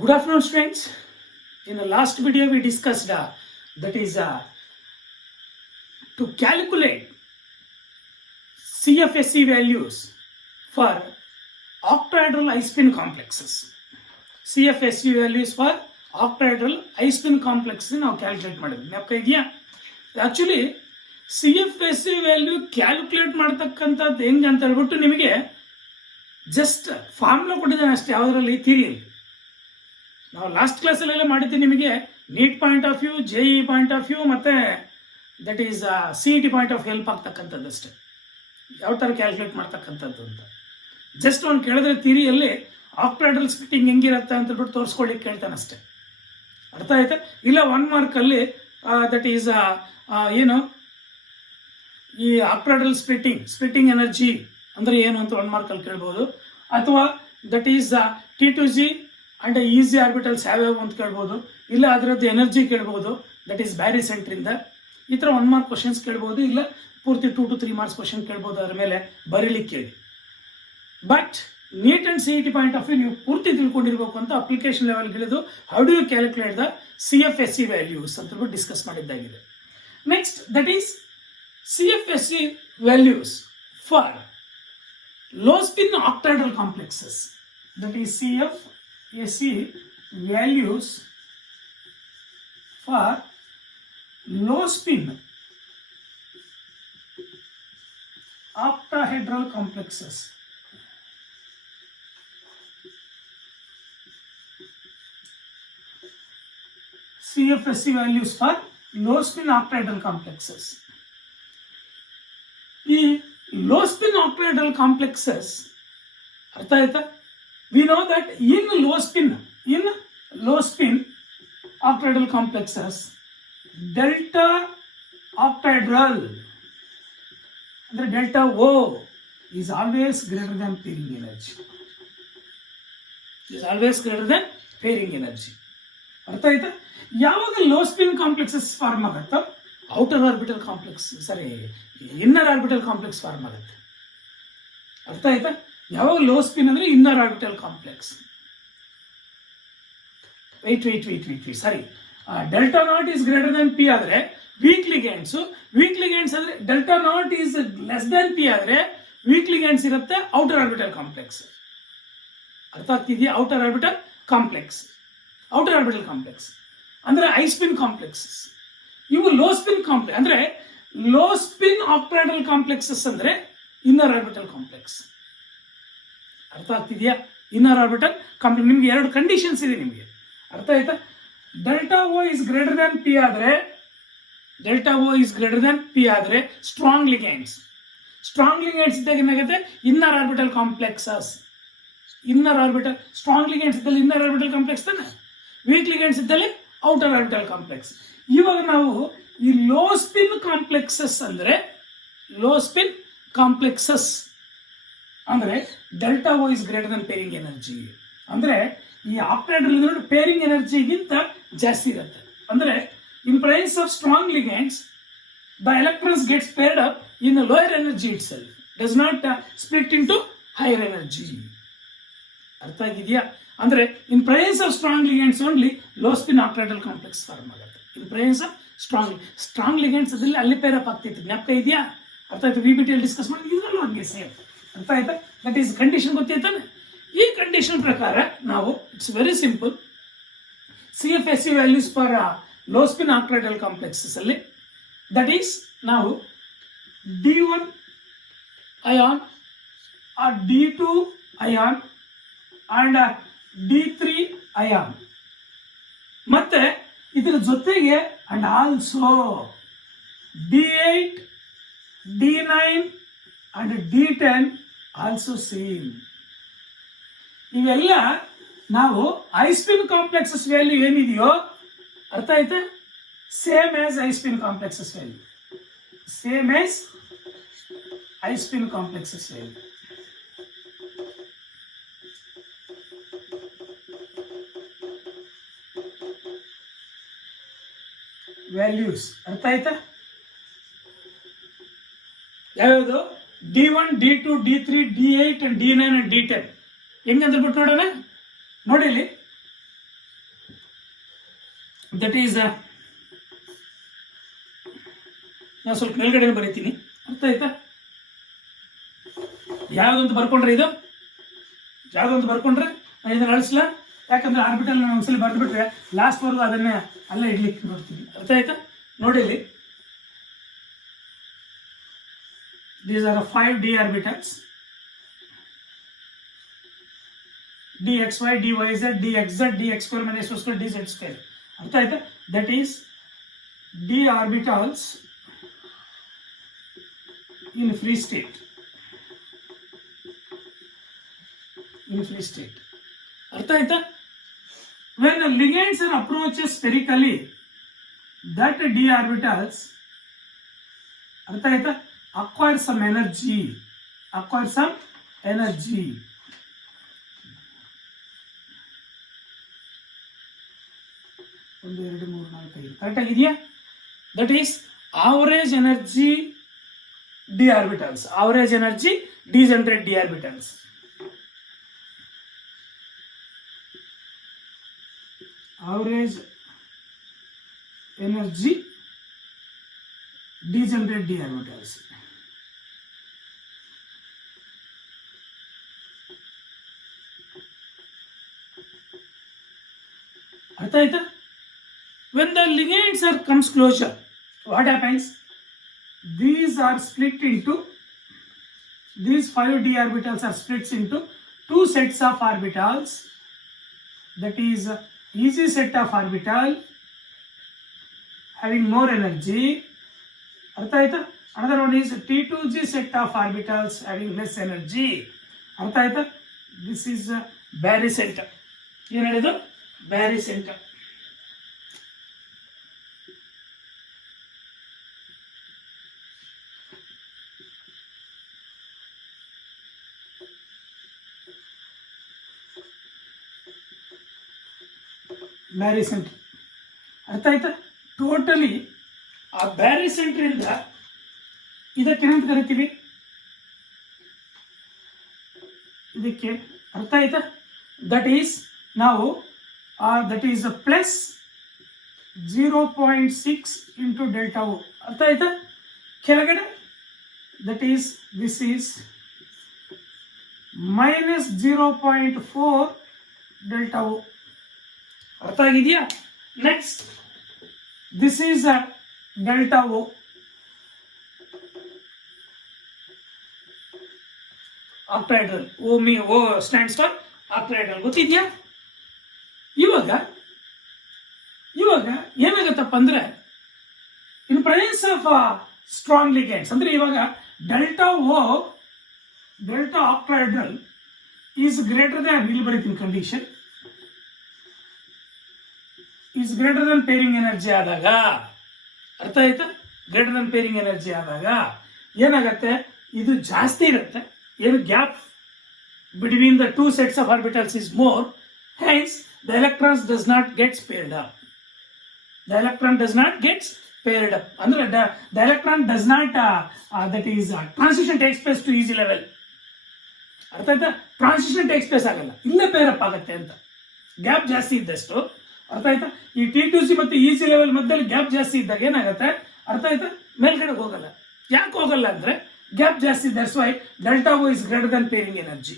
Good afternoon, students. In the last video, we discussed that is to calculate CFSE values for octahedral I-spin complexes. CFSE values for octahedral I-spin complexes ನಾವು calculate ಮಾಡಿದ್ವಿ. ಜ್ಞಾಪಕ ಇದೆಯಾ? Actually CFSE value calculate ಮಾಡ್ತಕ್ಕಂಥದ್ದು ಹೆಂಗೆ ಅಂತ ಹೇಳ್ಬಿಟ್ಟು ನಿಮಗೆ just formula ಕೊಟ್ಟಿದ್ದಾನೆ ಅಷ್ಟೇ, ಯಾವುದರಲ್ಲಿ ಥಿಯರಿಯಲ್ಲಿ. ನಾವು ಲಾಸ್ಟ್ ಕ್ಲಾಸಲ್ಲೆಲ್ಲ ಮಾಡಿದ್ದೀವಿ ನಿಮಗೆ NEET point of view, JEE point of view ಮತ್ತು that is CET point of help ಆಗ್ತಕ್ಕಂಥದ್ದು ಅಷ್ಟೇ, ಯಾವ ಥರ ಕ್ಯಾಲ್ಕುಲೇಟ್ ಮಾಡ್ತಕ್ಕಂಥದ್ದು ಅಂತ. ಜಸ್ಟ್ ಅವ್ನು ಕೇಳಿದ್ರೆ ಥಿಯರಿಯಲ್ಲಿ ಆಕ್ಟಾಹೆಡ್ರಲ್ ಸ್ಪ್ಲಿಟ್ಟಿಂಗ್ ಹೆಂಗಿರುತ್ತೆ ಅಂತ ಹೇಳ್ಬಿಟ್ಟು ತೋರಿಸ್ಕೊಳ್ಳಿಕ್ಕೆ ಕೇಳ್ತಾನೆ ಅಷ್ಟೇ. ಅರ್ಥ ಆಯ್ತಾ? ಇಲ್ಲ 1 ಮಾರ್ಕಲ್ಲಿ ದಟ್ ಈಸ್ ಏನು ಈ ಆಕ್ಟಾಹೆಡ್ರಲ್ ಸ್ಪ್ಲಿಟ್ಟಿಂಗ್ ಎನರ್ಜಿ ಅಂದರೆ ಏನು ಅಂತ 1 ಮಾರ್ಕಲ್ಲಿ ಕೇಳ್ಬೋದು. ಅಥವಾ that is T2G and easy orbitals ಯಾವ್ಯಾವು ಅಂತ ಕೇಳ್ಬೋದು. ಇಲ್ಲ ಅದರದ್ದು ಎನರ್ಜಿ ಕೇಳ್ಬೋದು, ದಟ್ ಈಸ್ ಬ್ಯಾರಿ ಸೆಂಟ್ರಿಂದ. ಈ ಥರ 1 ಮಾರ್ಕ್ ಕ್ವಶನ್ಸ್ ಕೇಳ್ಬೋದು, ಇಲ್ಲ ಪೂರ್ತಿ 2 to 3 ಮಾರ್ಕ್ಸ್ ಕ್ವಶನ್ ಕೇಳ್ಬೋದು. ಅದರ ಮೇಲೆ ಬರೀಲಿಕ್ಕೆ ಹೇಳಿ. But NEET and CET point of view ನೀವು ಪೂರ್ತಿ ತಿಳ್ಕೊಂಡಿರ್ಬೇಕು ಅಂತ ಅಪ್ಲಿಕೇಶನ್ ಲೆವೆಲ್ ಹೇಳಿದ್ದು how do you calculate the CFSE values ಅಂತ ಹೇಳ್ಬಿಟ್ಟು ಡಿಸ್ಕಸ್ ಮಾಡಿದ್ದಾಗಿದೆ. Next that is CFSE values for low spin octahedral complexes. That is CFSE values for low spin octahedral complexes. CFSE values for low spin octahedral complexes. ಈ low spin octahedral complexes ಅರ್ಥ ಆಯ್ತಾ? We know that in low spin octahedral complexes, delta octahedral ಅಂದ್ರೆ delta O is always greater than pairing energy. Is always greater than pairing energy. ಅರ್ಥ ಆಯ್ತಾ? ಯಾವಾಗ low spin complexes form ಆಗುತ್ತೋ outer orbital complex inner orbital complex form ಆಗುತ್ತೆ. ಅರ್ಥ ಆಯ್ತಾ? ಯಾವಾಗ low spin ಅಂದ್ರೆ ಇನ್ನರ್ ಆರ್ಬಿಟಲ್ ಕಾಂಪ್ಲೆಕ್ಸ್. ವೆಯ್ಟ್ ಸರಿ, delta naught is greater than P ಆದರೆ ವೀಕ್ ಲಿಗ್ಯಾಂಡ್ಸ್ ಅಂದ್ರೆ delta naught is less than P ಆದರೆ ವೀಕ್ ಲಿಗ್ಯಾಂಡ್ಸ್ ಇರುತ್ತೆ ಔಟರ್ ಆರ್ಬಿಟಲ್ ಕಾಂಪ್ಲೆಕ್ಸ್. ಅರ್ಥ ಆಗ್ತಿದೆಯಾ? ಔಟರ್ ಆರ್ಬಿಟಲ್ ಕಾಂಪ್ಲೆಕ್ಸ್ ಅಂದ್ರೆ ಐ ಸ್ಪಿನ್ ಕಾಂಪ್ಲೆಕ್ಸಸ್. ಇವು ಲೋ ಸ್ಪಿನ್ ಕಾಂಪ್ಲೆಕ್ಸ್ ಅಂದ್ರೆ ಲೋ ಸ್ಪಿನ್ ಆಕ್ಟಾಹೆಡ್ರಲ್ ಕಾಂಪ್ಲೆಕ್ಸಸ್ ಅಂದ್ರೆ ಇನ್ನರ್ ಆರ್ಬಿಟಲ್ ಕಾಂಪ್ಲೆಕ್ಸ್. ಅರ್ಥ ಆಗ್ತಿದೆಯಾ? ಇನ್ನರ್ ಆರ್ಬಿಟಲ್ ಕಾಂಪ್ಲೆಕ್ಸ್ ನಿಮ್ಗೆ 2 ಕಂಡೀಷನ್ಸ್ ಇದೆ ನಿಮಗೆ. ಅರ್ಥ ಆಯ್ತಾ? Delta O is greater than P ಆದರೆ ಸ್ಟ್ರಾಂಗ್ ಲಿಗ್ಯಾಂಡ್ಸ್ ಇದ್ದಾಗ ಏನಾಗುತ್ತೆ? Inner orbital complexes. Strong ligands ಇದ್ದಲ್ಲಿ ಇನ್ನರ್ ಆರ್ಬಿಟಲ್ ಕಾಂಪ್ಲೆಕ್ಸ್ ತಾನೆ, ವೀಕ್ ಲಿಗ್ಯಾಂಡ್ಸ್ ಇದ್ದಲ್ಲಿ ಔಟರ್ ಆರ್ಬಿಟಲ್ ಕಾಂಪ್ಲೆಕ್ಸ್. ಇವಾಗ ನಾವು ಈ ಲೋ ಸ್ಪಿನ್ ಕಾಂಪ್ಲೆಕ್ಸಸ್ ಅಂದ್ರೆ delta O is greater than pairing energy ಅಂದ್ರೆ ಈ ಆಕ್ಟಾಹೆಡ್ರಲ್ ಪೇರಿಂಗ್ ಎನರ್ಜಿಗಿಂತ ಜಾಸ್ತಿ ಇರುತ್ತೆ. ಅಂದ್ರೆ in presence of strong ligands the electrons gets paired up in lower energy itself, does not split into higher energy. ಅರ್ಥ ಆಗಿದೆಯಾ? ಅಂದ್ರೆ in presence of strong ligands only low spin octahedral complex form ಆಗುತ್ತೆ. In presence of strong ligands ಅದಲ್ಲಿ ಅಲ್ಲಿ peer up ಆಗ್ತಿತ್ತು. ಜ್ಞಾಪಕ ಇದೆಯಾ? ಅರ್ಥ ಆಯ್ತು? VBT ಡಿಸ್ಕಸ್ ಮಾಡಿ ಇದರಲ್ಲೂ ಹಂಗೆ ಸೇಮ್. ಅರ್ಥ ಆಯ್ತಾ? ದಟ್ ಈಸ್ ಕಂಡೀಷನ್ ಗೊತ್ತಾಯ್ತಾನೆ. ಈ ಕಂಡೀಷನ್ ಪ್ರಕಾರ ನಾವು it's very simple. CFSE values for low spin octahedral complexes ಅಲ್ಲಿ ದಟ್ ಈಸ್ ನಾವು D1 ion or D2 ion and D3 ion ಮತ್ತೆ ಇದರ ಜೊತೆಗೆ and also D8 D9 and D10 also same. ಇವೆಲ್ಲ ನಾವು ಐ ಸ್ಪಿನ್ ಕಾಂಪ್ಲೆಕ್ಸಸ್ ವ್ಯಾಲ್ಯೂ ಏನಿದೆಯೋ ಅರ್ಥ ಆಯ್ತಾ? Same as high spin complexes value. Values ಅರ್ಥ ಆಯ್ತಾ? ಯಾವ್ಯಾವುದು? D1 D2 D3 D8 and D9 and D10 ಹೆಂಗಂತ ಬಿಟ್ಟು ನೋಡೋಣ. ನೋಡಿ ಇಲ್ಲಿ ದಟ್ ಈಸ್ ನಾನು ಸ್ವಲ್ಪ ಮೇಲ್ಗಡೆ ಬರೀತೀನಿ, ಅರ್ಥ ಆಯ್ತಾ? ಯಾವುದಂತ ಬರ್ಕೊಂಡ್ರೆ ಇದು ಯಾವುದೊಂದು ಬರ್ಕೊಂಡ್ರೆ ನಾನು ಇದನ್ನು ಅಳಿಸ್ಲಾ, ಯಾಕಂದ್ರೆ ಆರ್ಬಿಟಲ್ ನಾನು ಒಂದ್ಸಲಿ ಬರೆದ್ಬಿಟ್ರೆ ಲಾಸ್ಟ್ವರೆಗೂ ಅದನ್ನೇ ಅಲ್ಲೇ ಇಡ್ಲಿಕ್ಕೆ ನೋಡ್ತೀನಿ, ಅರ್ಥ ಆಯ್ತಾ? ನೋಡಿ ಇಲ್ಲಿ, these are 5 d orbitals, dxy dyz dxz dx square minus y square dz square, ಅರ್ಥ ಆಯ್ತಾ? That is d orbitals in free state, ಅರ್ಥ ಆಯ್ತಾ? when the ligands are approaches spherically, that d orbitals, ಅರ್ಥ ಆಯ್ತಾ, acquire some energy, 1 2 3 4 5 ಕರೆಕ್ಟ್ ಆಗಿದೆಯಾ? That is average energy D orbitals, average energy degenerate D orbitals. Average energy degenerate d orbitals. ಅರ್ಥ ಆಯ್ತಾ? when the ligands are comes closer, what happens? These 5 d orbitals are split into 2 sets of orbitals, that is easy set of orbital having more energy, ಅರ್ಥ ಆಯ್ತಾ? another one is T2g set of orbitals having less energy, ಅರ್ಥ ಆಯ್ತಾ? this is barycenter. ಏನು ಹೇಳಿದ್ರು? barycenter. barycenter, ಅರ್ಥ ಆಯ್ತಾ? Totally ಆ ಬ್ಯಾರಿಸೆಂಟರ್ ಇಂದ ಇದಕ್ಕೆ ಏನಂತ ಕರಿತೀವಿ? ಇದಕ್ಕೆ, ಅರ್ಥ ಆಯ್ತಾ? ದಟ್ ಈಸ್ ನಾವು that is plus 0.6 into delta O, ಅರ್ಥ ಆಯ್ತಾ? ಕೆಳಗಡೆ that is this is minus 0.4 delta O, ಅರ್ಥ ಆಗಿದೆಯಾ? Next this is delta O, octahedral. O stands for octahedral, ಗೊತ್ತಿದ್ಯಾ? ಇವಾಗ ಏನಾಗತ್ತಪ್ಪ ಅಂದ್ರೆ, in presence of strong ligands, ಅಂದ್ರೆ ಇವಾಗ delta octahedral is greater than, ಇಲ್ಲಿ ಬರೀತೀನಿ condition, is greater than pairing energy ಆದಾಗ, ಅರ್ಥ ಆಯ್ತಾ? ಗ್ರೇಟರ್ ದನ್ ಪೇರಿಂಗ್ ಎನರ್ಜಿ ಆದಾಗ ಏನಾಗತ್ತೆ? ಇದು ಜಾಸ್ತಿ ಇರುತ್ತೆ, ಏನು gap between the 2 sets of orbitals is more, hence the electrons does not get paired up. The electron does not get paired up, ಅಂದ್ರೆ the electron does not that is transition takes place to easy level, ಅರ್ಥ ಆಯ್ತಾ? Transition takes place ಆಗಲ್ಲ, ಇಲ್ಲೇ peer up ಆಗುತ್ತೆ ಅಂತ. Gap ಜಾಸ್ತಿ ಇದ್ದಷ್ಟು, ಅರ್ಥ ಆಯ್ತಾ? ಈ T2c ಮತ್ತೆ ಈಸಿ ಲೆವೆಲ್ ಮಧ್ಯದಲ್ಲಿ ಗ್ಯಾಪ್ ಜಾಸ್ತಿ ಇದ್ದಾಗ ಏನಾಗುತ್ತೆ? ಅರ್ಥ ಆಯ್ತಾ? ಮೇಲ್ಗಡೆ ಹೋಗಲ್ಲ. ಯಾಕೆ ಹೋಗಲ್ಲ ಅಂದ್ರೆ ಗ್ಯಾಪ್ ಜಾಸ್ತಿ. That's why delta O is greater than pairing energy.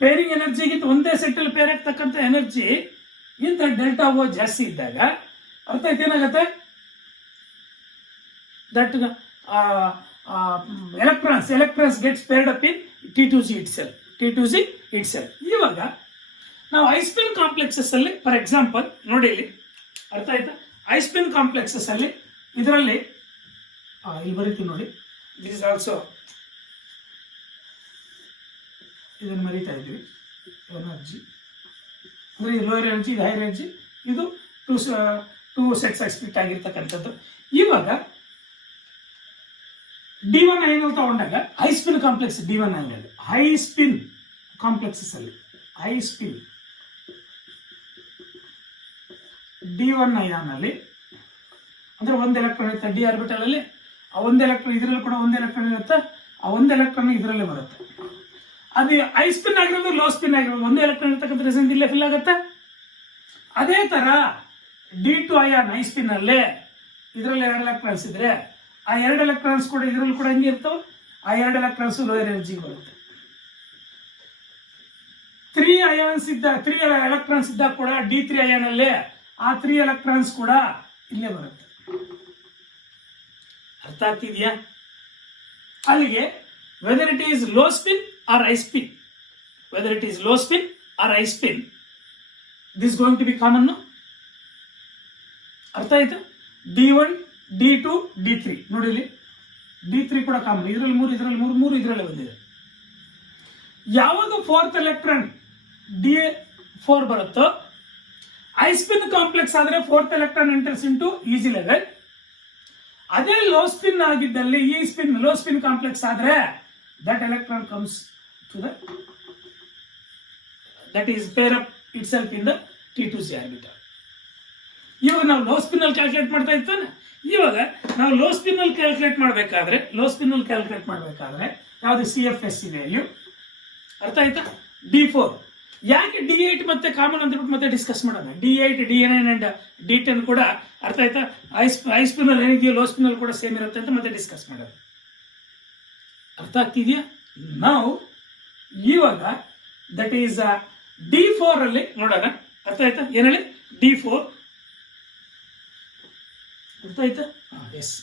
Pairing ಎನರ್ಜಿಗಿಂತ ಒಂದೇ ಸೆಟ್ಟಲ್ಲಿ ಪೇರ್ ಆಗ್ತಕ್ಕಂಥ ಎನರ್ಜಿ ಇಂತ ಡೆಲ್ಟಾ ಓ ಜಾಸ್ತಿ ಇದ್ದಾಗ, ಅರ್ಥ ಆಯ್ತು ಏನಾಗುತ್ತೆ? That electrons gets paired up in T2c itself. ಇವಾಗ ನಾವು ಐಸ್ಪಿನ್ ಕಾಂಪ್ಲೆಕ್ಸಸ್ ಅಲ್ಲಿ, ಫಾರ್ ಎಕ್ಸಾಂಪಲ್ ನೋಡಿ ಇಲ್ಲಿ, ಅರ್ಥ ಆಯ್ತಾ? ಐಸ್ಪಿನ್ ಕಾಂಪ್ಲೆಕ್ಸಸ್ ಅಲ್ಲಿ ಇದರಲ್ಲಿ ಇಲ್ಲಿ ಬರೀತೀವಿ ನೋಡಿ, ದಿಸ್ ಇಸ್ ಆಲ್ಸೋ, ಇದನ್ನು ಮರೀತಾ ಇದ್ವಿ, ಎನರ್ಜಿ ಅಂದ್ರೆ ಲೋಯರ್ ಎನರ್ಜಿ, ಇದು ಹೈಯರ್ ಎನರ್ಜಿ, ಇದು ಟೂ ಸೆಟ್ಸ್ ಸ್ಪ್ಲಿಟ್ ಆಗಿರ್ತಕ್ಕಂಥದ್ದು. ಇವಾಗ D1 ಆಂಗಲ್ ತಗೊಂಡಾಗ ಹೈಸ್ಪಿನ್ ಕಾಂಪ್ಲೆಕ್ಸ್, D1 ಆಂಗಲ್ ಹೈಸ್ಪಿನ್ ಕಾಂಪ್ಲೆಕ್ಸಸ್ ಅಲ್ಲಿ, ಹೈಸ್ಪಿನ್ D1 ಅಯಾನ್ ಅಲ್ಲಿ ಅಂದ್ರೆ ಒಂದು ಎಲೆಕ್ಟ್ರಾನ್ ಇರುತ್ತೆ ಡಿ ಆರ್ಬಿಟಲ್ ಅಲ್ಲಿ, ಆ ಒಂದು ಎಲೆಕ್ಟ್ರಾನ್ ಇದರಲ್ಲಿ ಕೂಡ ಒಂದು ಎಲೆಕ್ಟ್ರಾನ್ ಇರುತ್ತೆ, ಆ ಒಂದು ಎಲೆಕ್ಟ್ರಾನ್ ಇದರಲ್ಲೇ ಬರುತ್ತೆ. ಅದು ಹೈ ಸ್ಪಿನ್ ಆಗಿರೋದು ಲೋ ಸ್ಪಿನ್ ಆಗಿರೋದು ಒಂದು ಎಲೆಕ್ಟ್ರಾನ್ ಇರ್ತಕ್ಕಂಥ ರೆಸನೆನ್ಸ್ ಇಲ್ಲೇ ಫಿಲ್ ಆಗುತ್ತೆ. ಅದೇ ತರ D2 ಅಯಾನ್ ಐ ಸ್ಪಿನ್ ಅಲ್ಲೇ ಇದರಲ್ಲಿ 2 ಎಲೆಕ್ಟ್ರಾನ್ಸ್ ಇದ್ರೆ ಆ 2 ಎಲೆಕ್ಟ್ರಾನ್ಸ್ ಕೂಡ ಇದರಲ್ಲಿ ಕೂಡ ಹೆಂಗೆ ಇರ್ತವೆ, ಆ 2 ಎಲೆಕ್ಟ್ರಾನ್ಸ್ ಲೋಯರ್ ಎನರ್ಜಿ ಬರುತ್ತೆ. 3 ಎಲೆಕ್ಟ್ರಾನ್ಸ್ ಇದ್ದಾಗ ಕೂಡ D3 ಅಯಾನ್ ಅಲ್ಲೇ ಆ 3 ಎಲೆಕ್ಟ್ರಾನ್ಸ್ ಕೂಡ ಇಲ್ಲೇ ಬರುತ್ತೆ. ಅರ್ಥ ಆಗ್ತಿದ್ಯಾ? ಅಲ್ಲಿಗೆ whether it is low spin or high spin, whether it is low spin or high spin, this going to be common. ಅರ್ಥ ಆಯ್ತು? D1, D2, D3 ನೋಡಿ ಇಲ್ಲಿ D3 ಕೂಡ ಕಾಮನ್, ಇದರಲ್ಲಿ 3, ಇದರಲ್ಲಿ 3 ಇದರಲ್ಲಿ ಬಂದಿದೆ. ಯಾವಾಗ 4th ಎಲೆಕ್ಟ್ರಾನ್ D4 ಬರುತ್ತೋ ಐ ಸ್ಪಿನ್ ಕಾಂಪ್ಲೆಕ್ಸ್ ಆದ್ರೆ 4th electron enters into easy level. ಅದೇ ಲೋ ಸ್ಪಿನ್ ಆಗಿದ್ದಲ್ಲಿ ಈ ಸ್ಪಿನ್ ಲೋ ಸ್ಪಿನ್ ಕಾಂಪ್ಲೆಕ್ಸ್ ಆದ್ರೆ that electron comes to that is pair up itself in the T2c orbital. ಇವಾಗ ನಾವು low spin ಅಲ್ಲಿ calculate ಮಾಡ್ತಾ ಇರ್ತಾನೆ. ಇವಾಗ ನಾವು ಲೋ ಸ್ಪಿನ್ ಅಲ್ಲಿ ಕ್ಯಾಲ್ಕುಲೇಟ್ ಮಾಡಬೇಕಾದ್ರೆ ಯಾವ್ದು CFSE ವ್ಯಾಲ್ಯೂ, ಅರ್ಥ ಆಯ್ತಾ? D4 ಯಾಕೆ D8 ಮತ್ತೆ ಕಾಮನ್ ಅಂತ ಬಿಟ್ಟು ಮತ್ತೆ ಡಿಸ್ಕಸ್ ಮಾಡೋಣ. D8, D9 ಅಂಡ್ D10 ಕೂಡ ಅರ್ಥ ಆಯ್ತಾ? ಐ ಸ್ಪಿನ್ ಅಲ್ಲಿ ಏನಿದೆಯೋ ಲೋ ಸ್ಪಿನ್ ಅಲ್ಲಿ ಕೂಡ ಸೇಮ್ ಇರುತ್ತೆ ಅಂತ ಮತ್ತೆ ಡಿಸ್ಕಸ್ ಮಾಡೋಣ. ಅರ್ಥ ಆಗ್ತಿದ್ಯಾ? ನಾವು ಇವಾಗ ದಟ್ ಈಸ್ D4 ಅಲ್ಲಿ ನೋಡೋಣ. ಅರ್ಥ ಆಯ್ತಾ? ಏನ್ ಹೇಳಿ? D4 ಅರ್ಥ ಆಯ್ತಾ? ಎಸ್,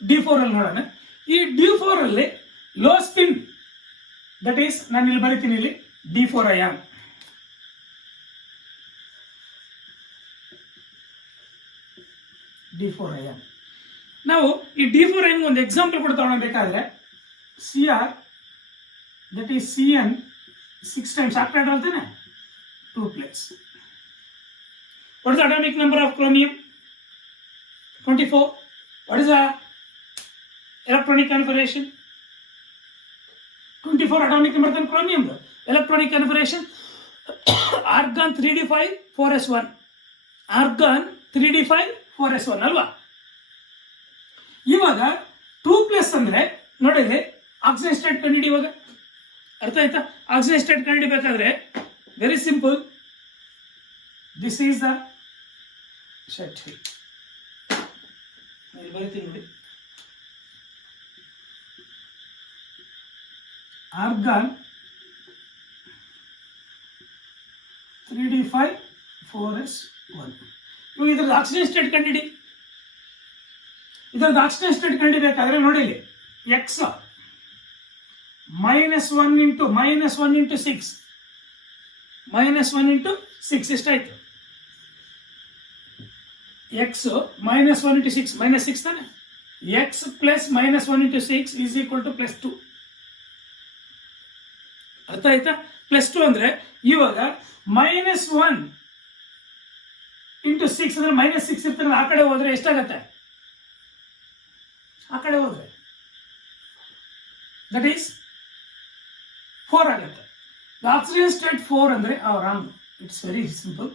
D4 ಅಲ್ಲಿ ನೋಡೋಣ. ಈ D4 ಅಲ್ಲಿ ಲೋ ಸ್ಪಿನ್ ದಟ್ ಈಸ್ ನಾನು ಇಲ್ಲಿ ಬರೀತೀನಿ, ಇಲ್ಲಿ D4 ಅಯಾನ್. ನಾವು ಈ D4 ಅಯಾನ್ ಒಂದು ಎಕ್ಸಾಂಪಲ್ ಕೂಡ ತಗೊಳ್ಬೇಕಾದ್ರೆ Cr that is Cn 6 times ಆಕ್ಟೈಡ್ ಅಲ್ತಾನೆ 2 place. What is the atomic number of chromium? 24. What is the electronic configuration? 24 atomic number than chromium. Electronic configuration argon 3d5 4s1. Argon 3d5 4s1 ಅಲ್ವಾ? ಇವಾಗ 2+ ಅಂದ್ರೆ ನೋಡಿ oxygen state ಕಂಡುಹಿಡಿ. ಇವಾಗ ಅರ್ಥ ಆಯ್ತಾ? Oxygen state ಕಂಡುಹಿಡಿಬೇಕಾದ್ರೆ very simple. This is the set here. ಇಲ್ಲಿ ಬರೀತೀನಿ ನೋಡಿ. Argon 3d5 4s1. ಇವಾಗ ಇದ್ರದ್ದು ಆಕ್ಸಿಜನ್ ಸ್ಟೇಟ್ ಕಂಡುಹಿಡಿ. ಇದ್ರದ್ದು ಆಕ್ಸಿಜನ್ ಸ್ಟೇಟ್ ಕಂಡುಹಿಡಿಬೇಕಾದ್ರೆ ನೋಡಿ ಇಲ್ಲಿ x -1 into -6 ಎಷ್ಟಾಯ್ತು? x -1 into 6 -6 ತಾನೆ. x plus -1 into 6 is equal to +2. ಅರ್ಥ ಆಯ್ತಾ? +2 ಅಂದ್ರೆ ಇವಾಗ -1 into 6 ಅಂದ್ರೆ -6 ಇರ್ತದೆ. ಆ ಕಡೆ ಹೋದ್ರೆ ಎಷ್ಟಾಗತ್ತೆ? ಆ ಕಡೆ ಹೋದ್ರೆ ದಟ್ ಈಸ್ 4 ಆಗುತ್ತೆ. ದ ಆಕ್ಸಿಜನ್ ಸ್ಟೇಟ್ 4 ಅಂದ್ರೆ wrong. It's very simple.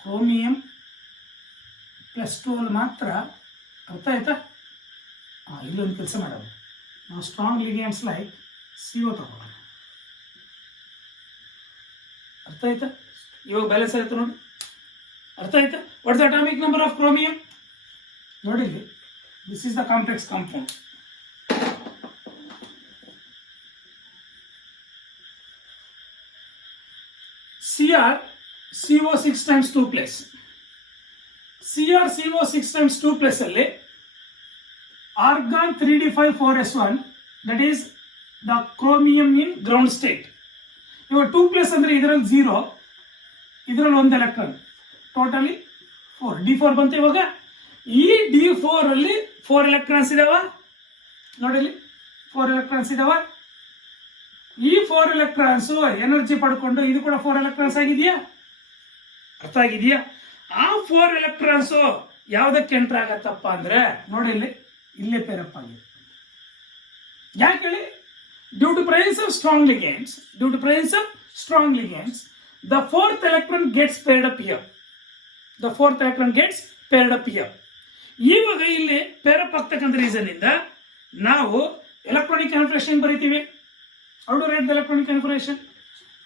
Chromium +2 ಅಲ್ಲಿ ಮಾತ್ರ. ಅರ್ಥ ಆಯ್ತಾ? ಇಲ್ಲೊಂದು ಕೆಲಸ ಮಾಡೋದು, ನಾವು ಸ್ಟ್ರಾಂಗ್ ಲಿಗ್ಯಾಂಡ್ಸ್ ಲೈಕ್ CO ತಗೊಳ್ಳೋಣ. ಅರ್ಥ ಆಯ್ತಾ? ಇವಾಗ ಬ್ಯಾಲೆನ್ಸ್ ಆಯ್ತು ನೋಡಿ. ಅರ್ಥ ಆಯ್ತಾ? What the atomic number of chromium ನೋಡಿ. This is the complex compound. Cr CO6 times 2 plus. Cr CO6 times 2 plus ಅಲ್ಲಿ argon 3d5 4s1 that is the chromium in ground state. ಇವಾಗ 2 plus ಅಂದ್ರೆ ಇದರಲ್ಲಿ 0, ಇದರಲ್ಲಿ 1 ಎಲೆಕ್ಟ್ರಾನ್, ಟೋಟಲಿ 4. D4 ಬಂತು. ಇವಾಗ ಈ D4 ಅಲ್ಲಿ 4 ಎಲೆಕ್ಟ್ರಾನ್ಸ್ ಇದಾವ ನೋಡಿ. ಇಲ್ಲಿ 4 ಎಲೆಕ್ಟ್ರಾನ್ಸ್ ಇದಾವ. ಈ 4 ಎಲೆಕ್ಟ್ರಾನ್ಸ್ ಎನರ್ಜಿ ಪಡ್ಕೊಂಡು ಇದು ಕೂಡ 4 ಎಲೆಕ್ಟ್ರಾನ್ಸ್ ಆಗಿದೆಯಾ? ಅರ್ಥ ಆಗಿದೆಯಾ? ಆ 4 ಎಲೆಕ್ಟ್ರಾನ್ಸ್ ಯಾವ್ದಕ್ಕೆ ಎಂಟರ್ ಆಗತ್ತಪ್ಪ ಅಂದ್ರೆ ನೋಡಿ ಇಲ್ಲೇ ಪೇರಪ್ ಆಗಿದೆ. ಯಾಕೆ ಹೇಳಿ? Due to presence of strong ligands, the 4th electron gets paired up here. ಇವಾಗ ಇಲ್ಲಿ ಪೇರಪ್ ಆಗ್ತಕ್ಕಂಥ ರೀಸನ್ ಇಂದ ನಾವು ಎಲೆಕ್ಟ್ರಾನಿಕ್ ಕಾನ್ಫಿಗರೇಷನ್ ಬರೀತೀವಿ. How to write the electronic configuration?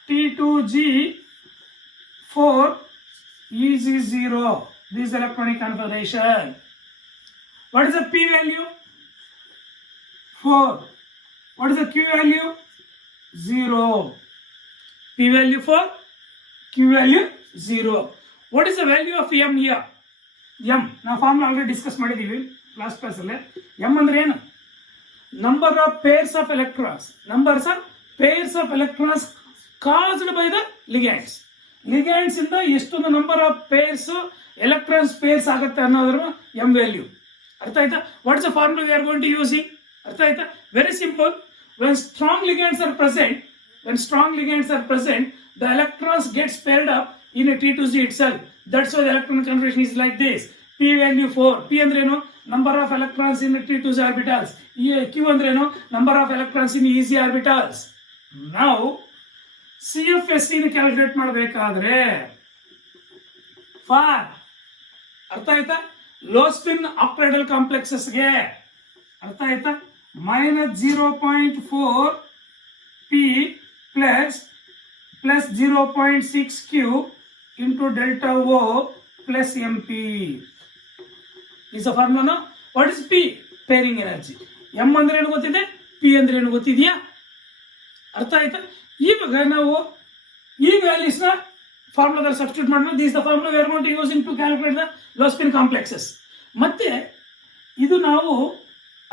T2G 4 EG0. This is the electronic configuration. What is the P value? 4. What is the Q value? 0. P value 4, Q value 0. What is the value of M here? M. ನಾವು formula already discuss ಮಾಡಿದ್ದೀವಿ last ಕ್ಲಾಸಲ್ಲಿ. M ಅಂದ್ರೆ ಏನು? Number of pairs of electrons. Numbers of pairs of electrons caused by the ligands. Ligands ಇಂದ ಎಷ್ಟೊಂದು number of pairs electrons pairs ಆಗುತ್ತೆ ಅನ್ನೋದ್ರ M value. ಅರ್ಥ ಆಯ್ತಾ? What's the formula we are going to using? ಅರ್ಥ ಆಯ್ತಾ? Very simple. When strong ligands are present, the electrons gets paired up in a T2Z itself. That's why the electron configuration is like this. P value 4. P ಅಂದ್ರೆ ಏನು? Number of electrons in the T2Z orbitals. Q ಅಂದ್ರೆ ಏನು? Number of electrons in EZ orbitals. Now, CFSE ನ calculate ಮಾಡಬೇಕಾದ್ರೆ for ಅರ್ಥ ಆಯ್ತಾ? Low spin ಆಕ್ಟೈಡಲ್ ಕಾಂಪ್ಲೆಕ್ಸಸ್ಗೆ ಅರ್ಥ ಆಯ್ತಾ? -0.4 P plus 0.6 Q into delta O plus MP. Is the formula now? What is P? Pairing energy. M ಅಂದ್ರೆ ಏನು ಗೊತ್ತಿದೆ? P ಅಂದ್ರೆ ಏನು ಗೊತ್ತಿದೆಯಾ? ಅರ್ಥ ಆಯ್ತಾ? ಇವಾಗ ನಾವು ಈ ವ್ಯಾಲ್ಯೂಸ್ ನ ಫಾರ್ಮುಲಾದಲ್ಲಿ ಸಬ್ಸ್ಟಿಟ್ಯೂಟ್ ಮಾಡೋಣ. This the formula we are going to using to calculate the low spin complexes. ಮತ್ತೆ ಇದು ನಾವು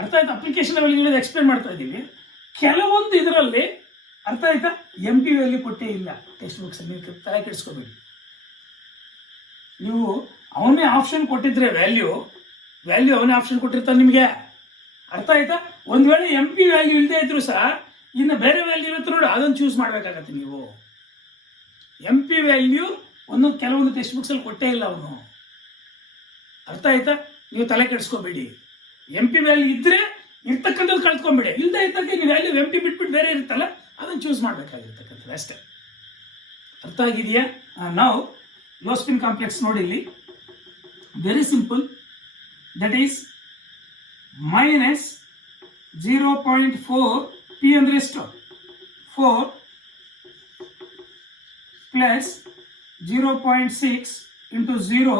ಅರ್ಥ ಆಯ್ತಾ? ಅಪ್ಲಿಕೇಶನ್ ಲೆವೆಲ್ ಎಕ್ಸ್ಪ್ಲೇನ್ ಮಾಡ್ತಾ ಇದ್ದೀವಿ. ಕೆಲವೊಂದು ಇದರಲ್ಲಿ ಅರ್ಥ ಆಯ್ತಾ? ಎಂ ಪಿ ವ್ಯಾಲ್ಯೂ ಕೊಟ್ಟೇ ಇಲ್ಲ ಟೆಕ್ಸ್ಟ್ ಬುಕ್ಸ್. ನೀವು ತಲೆ ಕೆಡಿಸ್ಕೋಬೇಡಿ. ನೀವು ಅವನೇ ಆಪ್ಷನ್ ಕೊಟ್ಟಿದ್ರೆ ವ್ಯಾಲ್ಯೂ ಅವನೇ ಆಪ್ಷನ್ ಕೊಟ್ಟಿರ್ತಾನೆ ನಿಮಗೆ. ಅರ್ಥ ಆಯ್ತಾ? ಒಂದ್ ವೇಳೆ ಎಂ ಪಿ ವ್ಯಾಲ್ಯೂ ಇಲ್ಲದೆ ಇದ್ರು ಸಹ ಇನ್ನು ಬೇರೆ ವ್ಯಾಲ್ಯೂ ಇರುತ್ತೆ ನೋಡಿ, ಅದನ್ನು ಚೂಸ್ ಮಾಡ್ಬೇಕಾಗತ್ತೆ ನೀವು. ಎಂ ಪಿ ವ್ಯಾಲ್ಯೂ ಕೆಲವೊಂದು ಟೆಕ್ಸ್ಟ್ ಬುಕ್ಸ್ ಅಲ್ಲಿ ಕೊಟ್ಟೇ ಇಲ್ಲ ಅವನು. ಅರ್ಥ ಆಯ್ತಾ? ನೀವು ತಲೆ ಕೆಡಿಸ್ಕೋಬೇಡಿ. ಎಂ ಪಿ ವ್ಯಾಲ್ಯೂ ಇದ್ರೆ ಇರ್ತಕ್ಕಂಥದ್ದು ಕಳ್ತ್ಕೊಂಡ್ಬಿಡಿ. ಇಲ್ಲದೆ ಇದ್ದಾಗ ನೀವು ವ್ಯಾಲ್ಯೂ ಎಂ ಪಿ ಬಿಟ್ಬಿಟ್ಟು ಬೇರೆ ಇರುತ್ತಲ್ಲ, ಅದನ್ನು ಚೂಸ್ ಮಾಡಬೇಕಾಗಿರ್ತಕ್ಕಂಥದ್ದು ಅಷ್ಟೇ. ಅರ್ಥ ಆಗಿದೆಯಾ? ನಾವು ಲೋ ಸ್ಪಿನ್ ಕಾಂಪ್ಲೆಕ್ಸ್ ನೋಡಿ ಇಲ್ಲಿ very simple. That is -0.4 P ಅಂದ್ರೆ ಎಷ್ಟು? 4 plus 0.6 into 0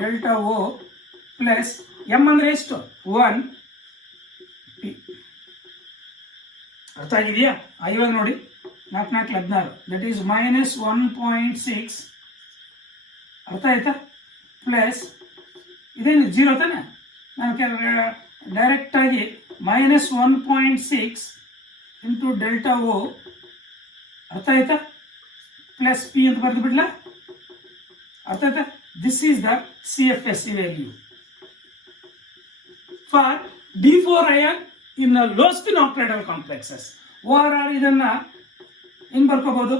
delta O plus M ಅಂದ್ರೆ ಎಷ್ಟು? 1 P. ಅರ್ಥ ಆಗಿದೆಯಾ? ಇವಾಗ ನೋಡಿ 4 4 16. That is -1.6. ಅರ್ಥ ಆಯ್ತಾ? ಪ್ಲಸ್ ಇದೇನು 0 ತಾನೆ? ನಾನು ಡೈರೆಕ್ಟ್ ಆಗಿ -1.6 ಇಂಟು ಡೆಲ್ಟಾ O. ಅರ್ಥ ಆಯ್ತಾ? ಪ್ಲಸ್ ಪಿ ಅಂತ ಬರೆದು ಬಿಡ್ಲಾ? ಅರ್ಥ ಆಯ್ತಾ? This is the CFSE value for D4 ion in low spin octahedral complexes. ORR ಇದನ್ನ ಹೆಂಗ್ ಬರ್ಕೋಬಹುದು?